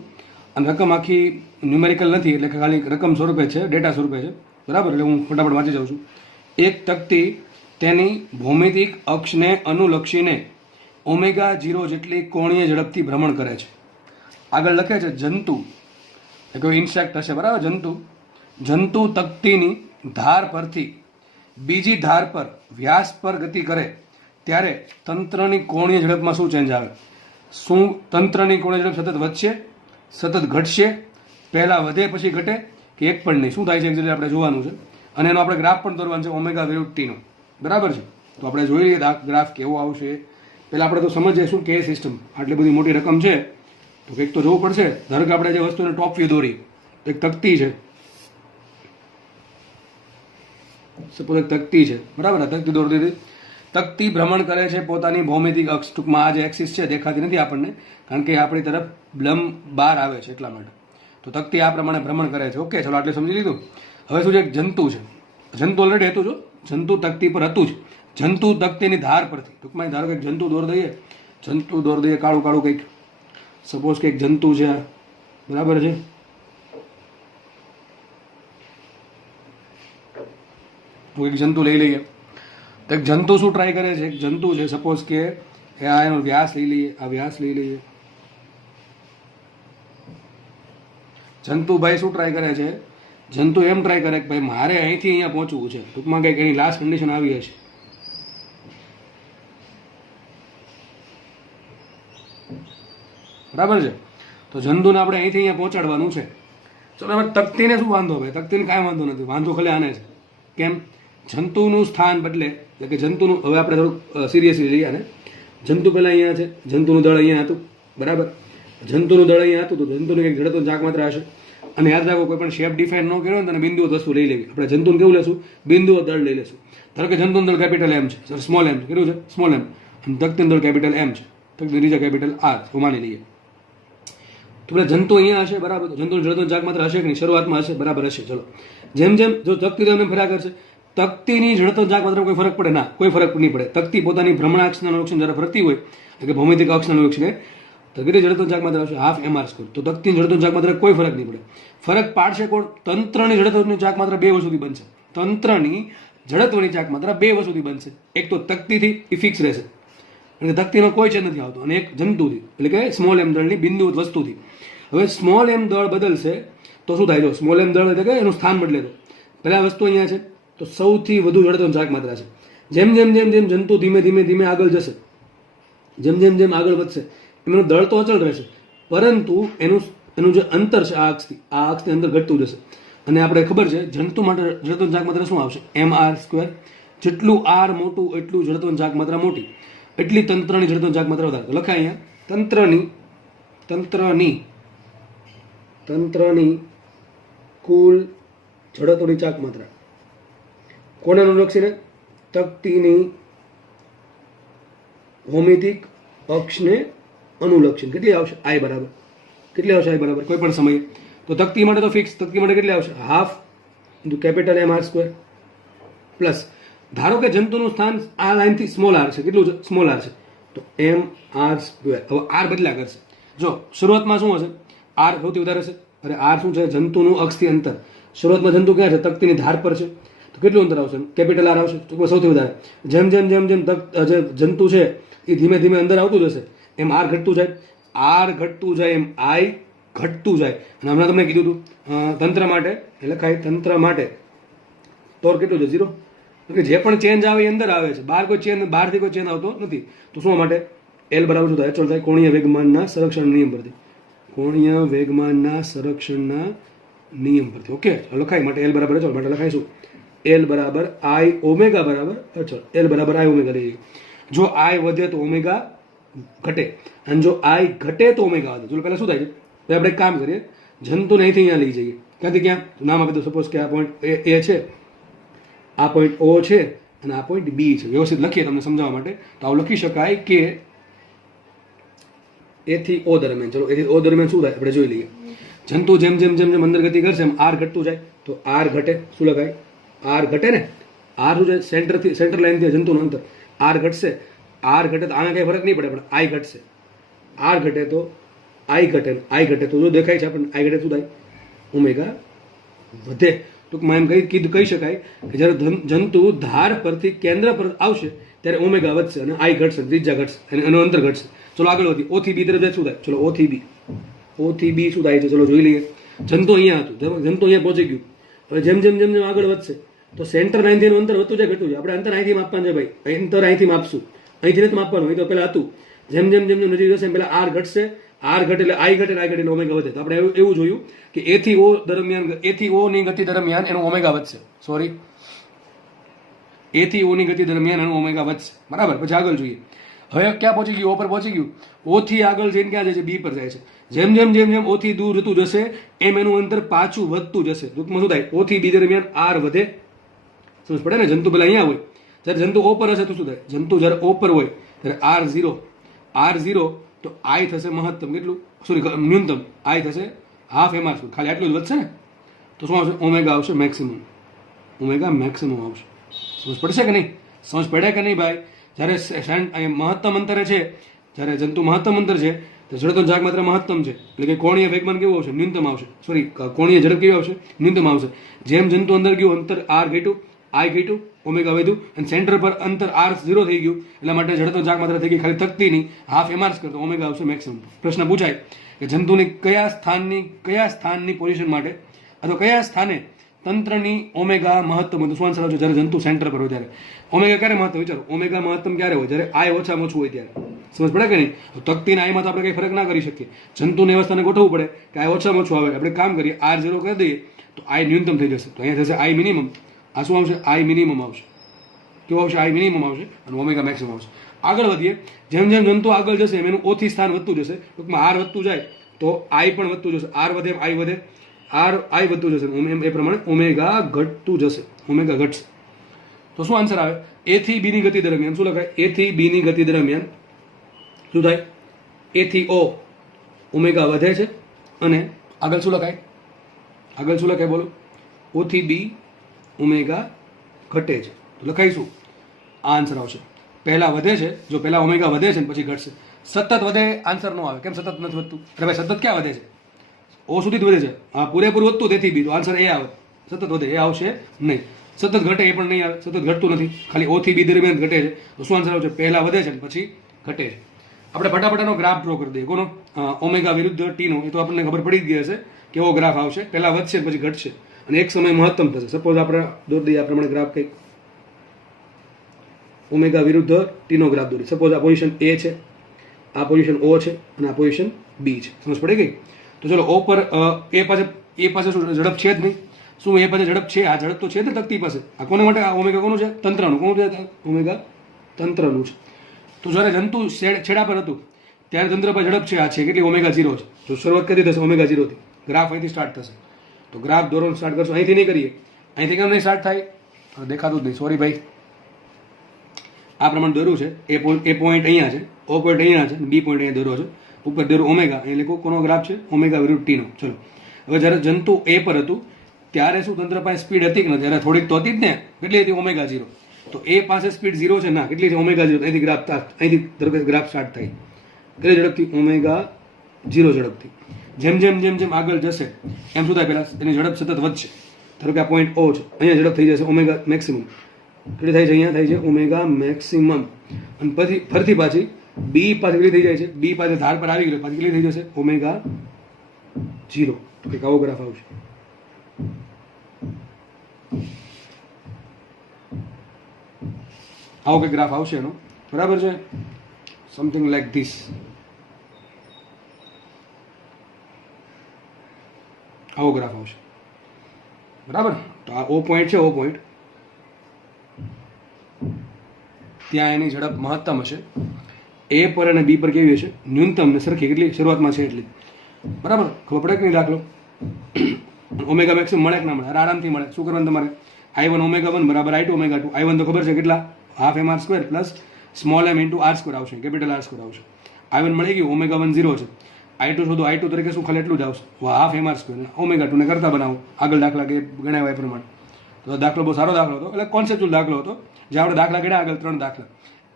અને રકમ આખી ન્યુમેરિકલ નથી, એટલે કે ખાલી રકમ સ્વરૂપે છે, ડેટા સ્વરૂપે છે, બરાબર, એટલે હું ફટાફટ વાંચી જાઉં છું. એક તકતી તેની ભૌમિતિક અક્ષને અનુલક્ષીને ω0 જેટલી કોણીય ઝડપથી ભ્રમણ કરે છે. આગળ લખે છે જંતુ, કોઈ ઇન્સેક્ટ હશે, બરાબર, જંતુ તકતીની ધાર પરથી બીજી ધાર પર વ્યાસ પર ગતિ કરે ત્યારે તંત્રની કોણીય ઝડપમાં શું ચેન્જ આવે, શું તંત્રની કોણીય ઝડપ સતત વધશે, સતત ઘટશે, પહેલા વધે પછી ઘટે, કે એક પણ નહીં, શું થાય છે એક્ઝેક્ટલી આપણે જોવાનું છે, અને એનો આપણે ગ્રાફ પણ દોરવાનો છે ω વિરુદ્ધ t નો, બરાબર છે. તો આપણે જોઈ લઈએ ગ્રાફ કેવો આવશે. પહેલાં આપણે તો સમજીએ શું કે સિસ્ટમ, આટલી બધી મોટી રકમ છે તો કંઈક તો જોવું પડશે. ધારો કે આપણે જે વસ્તુને ટોપ વ્યૂ દોરી, એક તકતી છે, સપોઝ એક તકતી છે, બરાબર, આ તકતી દોરી દીધી, તકતી ભ્રમણ કરે છે પોતાની ભૌમિતિક અક્ષ, ટૂંકમાં આ જે એક્સિસ છે દેખાતી નથી આપણને, કારણ કે આપણી તરફ લંબ બહાર આવે છે એટલા માટે, તો તકતી આ પ્રમાણે ભ્રમણ કરે છે. ઓકે, ચલો આટલે સમજી લીધું. હવે શું છે, એક જંતુ છે, જંતુ ઓલરેડી હતું, જો જંતુ તકતી પર હતું જ, જંતુ તકતીની ધાર પરથી, ટૂંકમાં ધારો કે જંતુ દોર દઈએ, કાળું કાળું કંઈક, સપોઝ કે એક જંતુ છે, બરાબર છે, એક જંતુ લઈ લઈએ, તો એક જંતુ શું ટ્રાય કરે છે, એક જંતુ છે, સપોઝ કે આ એનો વ્યાસ લઈ લઈએ, આ વ્યાસ લઈ લઈએ, જંતુ ભાઈ શું ટ્રાય કરે છે, જંતુ એમ ટ્રાય કરે કે ભાઈ મારે અહીંથી અહીંયા પહોંચવું છે, ટૂંકમાં કંઈક એની લાસ્ટ કન્ડિશન આવી હશે, બરાબર છે. તો જંતુને આપણે અહીંથી અહીંયા પહોંચાડવાનું છે. ચલો હવે તકતીને શું વાંધો, ભાઈ તકતીને કાંઈ વાંધો નથી, વાંધો ખાલી આને છે, કેમ, જંતુનું સ્થાન બદલે, એટલે કે જંતુનું, હવે આપણે થોડુંક સિરિયસલી લઈએ આને, જંતુ પહેલાં અહીંયા છે, જંતુનું દળ અહીંયા હતું, બરાબર, જંતુનું દળ અહીંયા હતું, તો જંતુનું કંઈક ઝડપનો ચાક માત્ર હશે, અને યાદ રાખો કોઈ પણ શેપ ડિફાઇન ન કર્યો ને, બિંદુઓ વસ્તુ લઈ લેવી, આપણે જંતુને કેવું લેશું, બિંદુઓ દળ લઈ લેશું. ધારો કે જંતુનું દળ કેપિટલ M છે, સર સ્મોલ m છે, કેટલું છે સ્મોલ m, અને તકતીનું દળ કેપિટલ M છે, તકતી ત્રીજા કેપિટલ R, તો માની લઈએ. તો પેલા જંતુ અહીંયા હશે, બરાબર, તો જંતુનું ઝડપનો ચાક માત્ર હશે કે નહીં, શરૂઆતમાં હશે, બરાબર હશે. ચલો જેમ જેમ જો તકતી તો એમ ફર્યા કરશે, તકતીની ઝડપનો ચાક માત્ર કોઈ ફરક પડે ના, કોઈ ફરક નહીં પડે. તકતી પોતાની ભ્રમણાક્ષના અનુલક્ષીને જ્યારે ફરતી હોય, એટલે કે ભૌમિતિક અક્ષના અનુલક્ષીને, તો કેટલી ઝડપનો ચાક માત્ર આવશે, હાફ mr², તો તકતીની ઝડપનો ચાક માત્ર કોઈ ફરક નહીં પડે. ફરક પાડશે કોણ, તંત્રની ઝડપની ચાક માત્ર 2 વસ્તુથી બનશે, તંત્રની ઝડપની ચાક માત્ર 2 વસ્તુથી બનશે, એક તો તકતીથી એ ફિક્સ રહેશે, એટલે તકતીનો કોઈ ચેન્જ નથી આવતો, અને એક જંતુથી, એટલે કે સ્મોલ m દળની બિંદુ વસ્તુથી. હવે સ્મોલ એમ દળ બદલશે તો શું થાય? જો સ્મોલ એમ દળ એટલે કે એનું સ્થાન બદલે તો પહેલા વસ્તુ અહીંયા છે તો સૌથી વધુ જડત્વની ચાક માત્રા છે. જેમ જેમ જેમ જેમ જંતુ ધીમે ધીમે ધીમે આગળ જશે, જેમ જેમ જેમ આગળ વધશે એમનું દળ તો અચળ રહેશે, પરંતુ એનું જે અંતર છે આ અક્ષથી અંતર ઘટતું જશે. અને આપણે ખબર છે જંતુ માટે જડત્વની ચાક માત્રા શું આવશે? mr². જેટલું r મોટું એટલું જડત્વની ચાક માત્રા મોટી, એટલી તંત્રની જડત્વની ચાક માત્રા વધારે. તો લખાય અહીંયા તંત્રની કુલ જડત્વની ચાક માત્રા કોને અનુલક્ષીને? તક્તીની ભૌમિતિક અક્ષને અનુલક્ષીને. કેટલી આવશે? I બરાબર કેટલી આવશે? I બરાબર કોઈ પણ સમયે. તો તક્તી માટે તો ફિક્સ, તક્તી માટે કેટલી આવશે? Half into capital mr². Plus ધારો કે જંતુનું સ્થાન આ લાઈનથી સ્મોલ આર છે. કેટલું છે? સ્મોલ આર છે તો mr². હવે આર બદલ્યા કરશે. જો શરૂઆતમાં શું હશે? આર સૌથી વધારે છે. અરે આર શું છે? જંતુનું અક્ષથી અંતર. શરૂઆતમાં જંતુ ક્યાં છે? તક્તીની ધાર પર છે તો કેટલું અંતર આવશે? કેપિટલ આર આવશે તો સૌથી વધારે. જેમ જેમ જેમ જેમ જે જંતુ છે એ ધીમે ધીમે અંદર આવતું જશે એમ આર ઘટતું જાય, આર ઘટતું જાય એમ I ઘટતું જાય. અને હમણાં તમને કીધું હતું તંત્ર માટે એટલે લખાય તંત્ર માટે તોર કેટલું છે? 0. કે જે પણ ચેન્જ આવે એ અંદર આવે છે, બહારથી કોઈ ચેન્જ આવતો નથી. તો શું માટે? L બરાબર શું થાય? અચળ થાય કોણીય વેગમાનના સંરક્ષણ નિયમ પરથી. કોણીય વેગમાનના સંરક્ષણના નિયમ પરથી. ઓકે લખાય માટે L બરાબર અચળ માટે લખાઈશું L બરાબર I ઓમેગા બરાબર અચળ. L બરાબર I ઓમેગા લઈએ. જો I વધે તો ઓમેગા ઘટે અને જો I ઘટે તો ઓમેગા વધે. ચલો પહેલા શું થાય છે? આપણે એક કામ કરીએ, જંતુને અહીંથી અહીંયા લઈ જઈએ. ક્યાંથી ક્યાં? નામ આપી દો. સપોઝ કે આ પોઈન્ટ A છે, આ પોઈન્ટ O છે અને આ પોઈન્ટ B છે. વ્યવસ્થિત લખીએ તમને સમજાવવા માટે. તો આવું લખી શકાય કે A થી O દરમિયાન. ચલો A થી O દરમિયાન શું થાય આપણે જોઈ લઈએ. જંતુ જેમ જેમ જેમ જેમ અંદર ગતિ કરશે એમ R ઘટતું જાય તો R ઘટે. શું લખાય? R ઘટે ને. R શું છે? સેન્ટર લાઈનથી જંતુનું અંતર. R ઘટશે. R ઘટે તો આને કઈ ફરક નહીં પડે, પણ I ઘટશે. R ઘટે તો I ઘટે. I ઘટે તો જો દેખાય છે આપણને I ઘટે શું થાય? ઓમેગા વધે. ટૂંકમાં એમ કહી શકાય કે જ્યારે જંતુ ધાર પરથી કેન્દ્ર પર આવશે ત્યારે ઓમેગા વધશે અને I ઘટશે, ત્રિજ્યા ઘટશે અને એનું અંતર ઘટશે. ચલો આગળ વધીએ. O થી B તરફ શું થાય? ચલો O થી B શું થાય છે? ચલો જોઈ લઈએ. જંતુ અહીંયા હતું, જંતુ અહીંયા પહોંચી ગયું. હવે જેમ જેમ જેમ જેમ આગળ વધશે તો સેન્ટર લાઈનથી એનું અંતર વધતું જાય ઘટતું જાય. આપણે અંતર અહીંથી માપવાનું છે ભાઈ, અંતર અહીંથી માપશું. અહીંથી નથી માપવાનું, અહીં તો પેલા હતું. જેમ જેમ જેમ જેમ નજીક જશે પેલા R ઘટશે, R ઘટે એટલે I ઘટે, I ઘટે એટલે ઓમેગા વધે. તો આપણે એવું જોયું કે A થી O ની ગતિ દરમિયાન એનું ઓમેગા વધશે. સોરી, A થી O ની ગતિ દરમિયાન એનું ઓમેગા વધશે. બરાબર. પછી આગળ જોઈએ. હવે ક્યાં પહોંચી ગયું? O પર પહોંચી ગયું. O થી આગળ જઈને ક્યાં જાય છે? B પર જાય છે. જેમ જેમ જેમ જેમ O થી દૂર જતું જશે એમ એનું અંતર પાછું વધતું જશે. ટૂંકમાં શું થાય? O થી B દરમિયાન R વધે. સમજ પડે ને? જંતુ પેલા અહીંયા હોય, જ્યારે જંતુ O પર હશે તો શું થાય? જંતુ જ્યારે O પર હોય ત્યારે R0 તો I થશે મહત્તમ. કેટલું? સોરી ન્યૂનતમ. I થશે હાફ mr². ખાલી આટલું જ વધશે ને. તો શું આવશે? ઓમેગા આવશે મેક્સિમમ. ઓમેગા મેક્સિમમ આવશે. સમજ પડશે કે નહીં? સમજ પડે કે નહીં ભાઈ? જ્યારે મહત્તમ અંતરે છે, જ્યારે જંતુ મહત્તમ અંતર છે તો જડત્વની ચાક માત્રા મહત્તમ છે એટલે કે કોણીય વેગમાન કેવું આવશે? ન્યૂનતમ આવશે. સોરી, કોણીય ઝડપ કેવી આવશે? ન્યૂનતમ આવશે. જેમ જંતુ અંદર ગયું અંતર R ઘટ્યું, I ઘટ્યું, ઓમેગા વધ્યું અને સેન્ટર પર અંતર R0 થઈ ગયું એટલા માટે જડત્વની ચાક માત્રા થઈ ગઈ ખાલી તકતીની હાફ mr². તો ઓમેગા આવશે મેક્સિમમ. પ્રશ્ન પૂછાય કે જંતુની કયા સ્થાનની પોઝિશન માટે અથવા કયા સ્થાને તંત્રની ઓમેગા મહત્તમ હોય? તો શું આન્સર આવશે? જ્યારે જંતુ સેન્ટર પર હોય ત્યારે. ઓમેગા ક્યારે મહત્તમ? વિચારો, ઓમેગા મહત્તમ ક્યારે હોય? જ્યારે I ઓછામાં ઓછું હોય ત્યારે. સમજ પડે કે નહીં? તકતીના I માં તો આપણે કઈ ફરક ના કરી શકીએ. જંતુની અવસ્થાને ગોઠવવું પડે કે I ઓછામાં ઓછું આવે. આપણે કામ કરીએ, R0 કરી દઈએ તો I ન્યૂનતમ થઈ જશે. તો અહીંયા થશે I મિનિમમ. આ શું આવશે? I મિનિમમ આવશે. કેવું આવશે? I મિનિમમ આવશે અને ઓમેગા મેક્સિમમ આવશે. આગળ વધીએ. જેમ જેમ જંતુ આગળ જશે એમ એનું O થી સ્થાન વધતું જશે. ટૂંકમાં R વધતું જાય તો I પણ વધતું જશે. R વધે એમ I વધે, I વધતું જશે એમ એ પ્રમાણે ઓમેગા ઘટતું જશે. ઓમેગા ઘટશે. તો શું આન્સર આવે? A થી B ની ગતિ દરમિયાન શું લખાય? A થી B ની ગતિ દરમિયાન શું થાય? A થી O ઓમેગા વધે છે અને આગળ શું લખાય? આગળ શું લખાય બોલો? O થી B ઓમેગા ઘટે છે. તો લખાઈશું આ આન્સર આવશે. પહેલા વધે છે, જો પહેલા ઓમેગા વધે છે ને પછી ઘટશે. સતત વધે આન્સર નો આવે. કેમ સતત નથી વધતું? અરે ભાઈ સતત ક્યાં વધે છે? O સુધી જ વધે છે. હા, પૂરેપૂરું વધતું તેથી બી તો આન્સર એ આવે. સતત વધે એ આવશે નહીં. સતત ઘટે એ પણ નહીં આવે. સતત ઘટતું નથી, ખાલી O થી B દરમિયાન ઘટે છે. તો શું આન્સર આવશે? પહેલા વધે છે ને પછી ઘટે છે. આપણે ફટાફટાનો ગ્રાફ ડ્રો કરી દઈએ. કોનો? ઓમેગા વિરુદ્ધ ટીનો. એ તો આપણને ખબર પડી જ ગઈ હશે કેવો ગ્રાફ આવશે. પહેલા વધશે પછી ઘટશે અને એક સમય મહત્તમ થશે. સપોઝ આપણે દોરી દઈએ આ પ્રમાણે ગ્રાફ કંઈક ઓમેગા વિરુદ્ધ ટીનો ગ્રાફ દોરી. સપોઝ આ પોઝિશન એ છે, આ પોઝિશન ઓ છે અને આ પોઝિશન બી છે. સમજ પડી ગઈ? તો ચલો ઓ પર એ પાસે શું ઝડપ છે જ નહીં. શું એ પાસે ઝડપ છે? આ ઝડપ તો છે જ તકતી પાસે. આ કોને માટે? આ ઓમેગા કોનું છે? તંત્રનું. કોનું છે? ઓમેગા તંત્રનું છે. તો જ્યારે જંતુ છેડા પર હતું ત્યારે તંત્ર પર ઝડપ છે આ છે કેટલી? ઓમેગા 0 છે. તો શરૂઆત કદી થશે? ઓમેગા 0 થી. ગ્રાફ અહીંથી સ્ટાર્ટ થશે. તો ગ્રાફ દોરવાનું સ્ટાર્ટ કરશો. અહીંથી નહીં કરીએ. અહીંથી કેમ નહીં સ્ટાર્ટ થાય? દેખાતું જ નહીં, સોરી ભાઈ. આ પ્રમાણે દોર્યું છે. એ પોઈન્ટ અહીંયા છે, ઓ પોઈન્ટ અહીંયા છે, બી પોઈન્ટ અહીંયા દોર્યો છે. ઉપર દોર્યું ઓમેગા, એટલે કોનો ગ્રાફ છે? ઓમેગા વિરુદ્ધ ટીનો. ચલો હવે જ્યારે જંતુ એ પર હતું ત્યારે શું તંત્ર પાસે સ્પીડ હતી કે નથી? ત્યારે થોડીક તો હતી જ ને. કેટલી હતી? ઓમેગા 0. તો એ પાસે સ્પીડ 0 છે ના? કેટલી છે? ઓમેગા 0. અહીંથી ગ્રાફ સ્ટાર્ટ થાય. કેટલી ઝડપથી? ઓમેગા 0 ઝડપથી. જેમ જેમ જેમ જેમ આગળ જશે એમ શું થાય? પહેલા એની ઝડપ સતત વધશે. ધારો કે આ પોઈન્ટ ઓ છે, અહીંયા ઝડપ થઈ જશે ઓમેગા મેક્સિમમ. કેટલી થાય છે? અહીંયા થાય છે ઓમેગા મેક્સિમમ. અને પછી ફરતી પાછી બી પાસે કેટલી થઈ જાય છે? બી પાસે ધાર પર આવી ગયો પાછી કેટલી થઈ જશે? ઓમેગા 0. તો કંઈક આવો ગ્રાફ આવશે. આવો કંઈક ગ્રાફ આવશે એનો. બરાબર છે? Something like this. આવો ગ્રાફ આવશે. બરાબર? તો આ ઓ પોઈન્ટ છે. ઓ પોઈન્ટ ત્યાં એની ઝડપ મહત્તમ હશે. એ પર અને બી પર કેવી હશે? ન્યૂનતમ ને સરખી. કેટલી શરૂઆતમાં છે એટલી. બરાબર? ખબર પડે કે નહીં? દાખલો ઓમેગા મેક્સિમમ મળે કે ના મળે? આરામથી મળે. શું કરવાનું તમારે? I1 ઓમેગા 1 બરાબર I2 ઓમેગા 2. I1 તો ખબર છે કેટલા? Half mr square plus small m into r square આવશે. કેપિટલ R સ્ક્વેર આવશે. I1 મળી ગયું. ઓમેગા 1 0 છે. I2 શોધો. I2 તરીકે શું ખાલી એટલું જ આવશે. Half mr square. ઓમેગા 2 ને કરતા બનાવો. આગળ દાખલા કે ગણાવ્યા એ પ્રમાણે. તો દાખલો બહુ સારો દાખલો હતો. એટલે કોન્સેપ્ચ્યુઅલ દાખલો હતો. જે આપણે દાખલા ગણ્યા આગળ 3 દાખલા,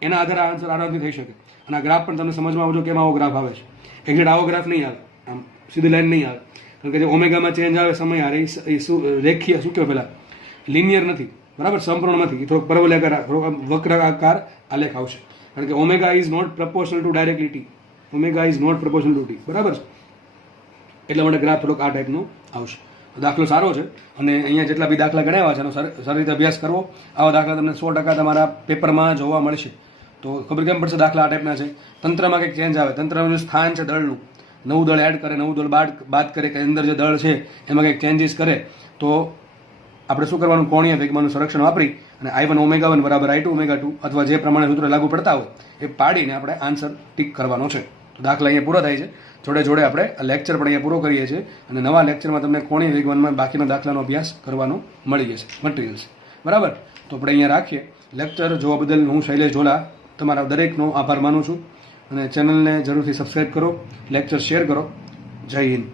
એના આધારે આન્સર આરામથી થઈ શકે. અને આ ગ્રાફ પણ તમને સમજમાં આવજો કેમ આવો ગ્રાફ આવે છે. એક્ઝેક્ટ આવો ગ્રાફ નહીં આવે, આમ સીધી લાઈન નહીં આવે. કારણ કે જે ઓમેગામાં ચેન્જ આવે સમય હારે એ રેખીય શું કહેવાય પહેલાં લિનિયર નથી. બરાબર? સંપૂર્ણ નથી. એ થોડોક પરવલયાકાર, થોડોક વક્રાકાર આલેખ આવશે. કારણ કે omega is not proportional to directly T. Omega is not proportional to T. બરાબર છે? એટલા માટે ગ્રાફ થોડોક આ ટાઈપનો આવશે. દાખલો સારો છે અને અહીંયા જેટલા બી દાખલા ગણાવ્યા છે એનો સારી રીતે અભ્યાસ કરવો. આવા દાખલા તમને 100% તમારા પેપરમાં જોવા મળશે. તો ખબર કેમ પડશે? દાખલા આ ટાઈપના છે. તંત્રમાં કંઈક ચેન્જ આવે, તંત્રનું જે સ્થાન છે દળનું, નવું દળ એડ કરે, નવું દળ બાદ કરે, કે અંદર જે દળ છે એમાં કંઈક ચેન્જીસ કરે, તો આપણે શું કરવાનું? કોણીય વેગમાનનું સંરક્ષણ વાપરી અને I1 ઓમેગા 1 બરાબર I2 ઓમેગા 2 અથવા જે પ્રમાણે સૂત્ર લાગુ પડતા હોય એ પાડીને આપણે આન્સર ટીક કરવાનો છે. તો દાખલા અહીંયા પૂરો થાય છે. જોડે જોડે આપણે લેક્ચર પણ અહીંયા પૂરો કરીએ છીએ અને નવા લેક્ચરમાં તમને કોણીય વેગમાનમાં બાકીના દાખલાનો અભ્યાસ કરવાનો મળી જશે, મટીરિયલ્સ. બરાબર? તો આપણે અહીંયા રાખીએ. લેક્ચર જોવા બદલ હું શૈલેષ ઝોલા તમારા દરેકનો આભાર માનું છું અને ચેનલને જરૂરથી સબસ્ક્રાઈબ કરો, લેક્ચર શેર કરો. જય હિન્દ.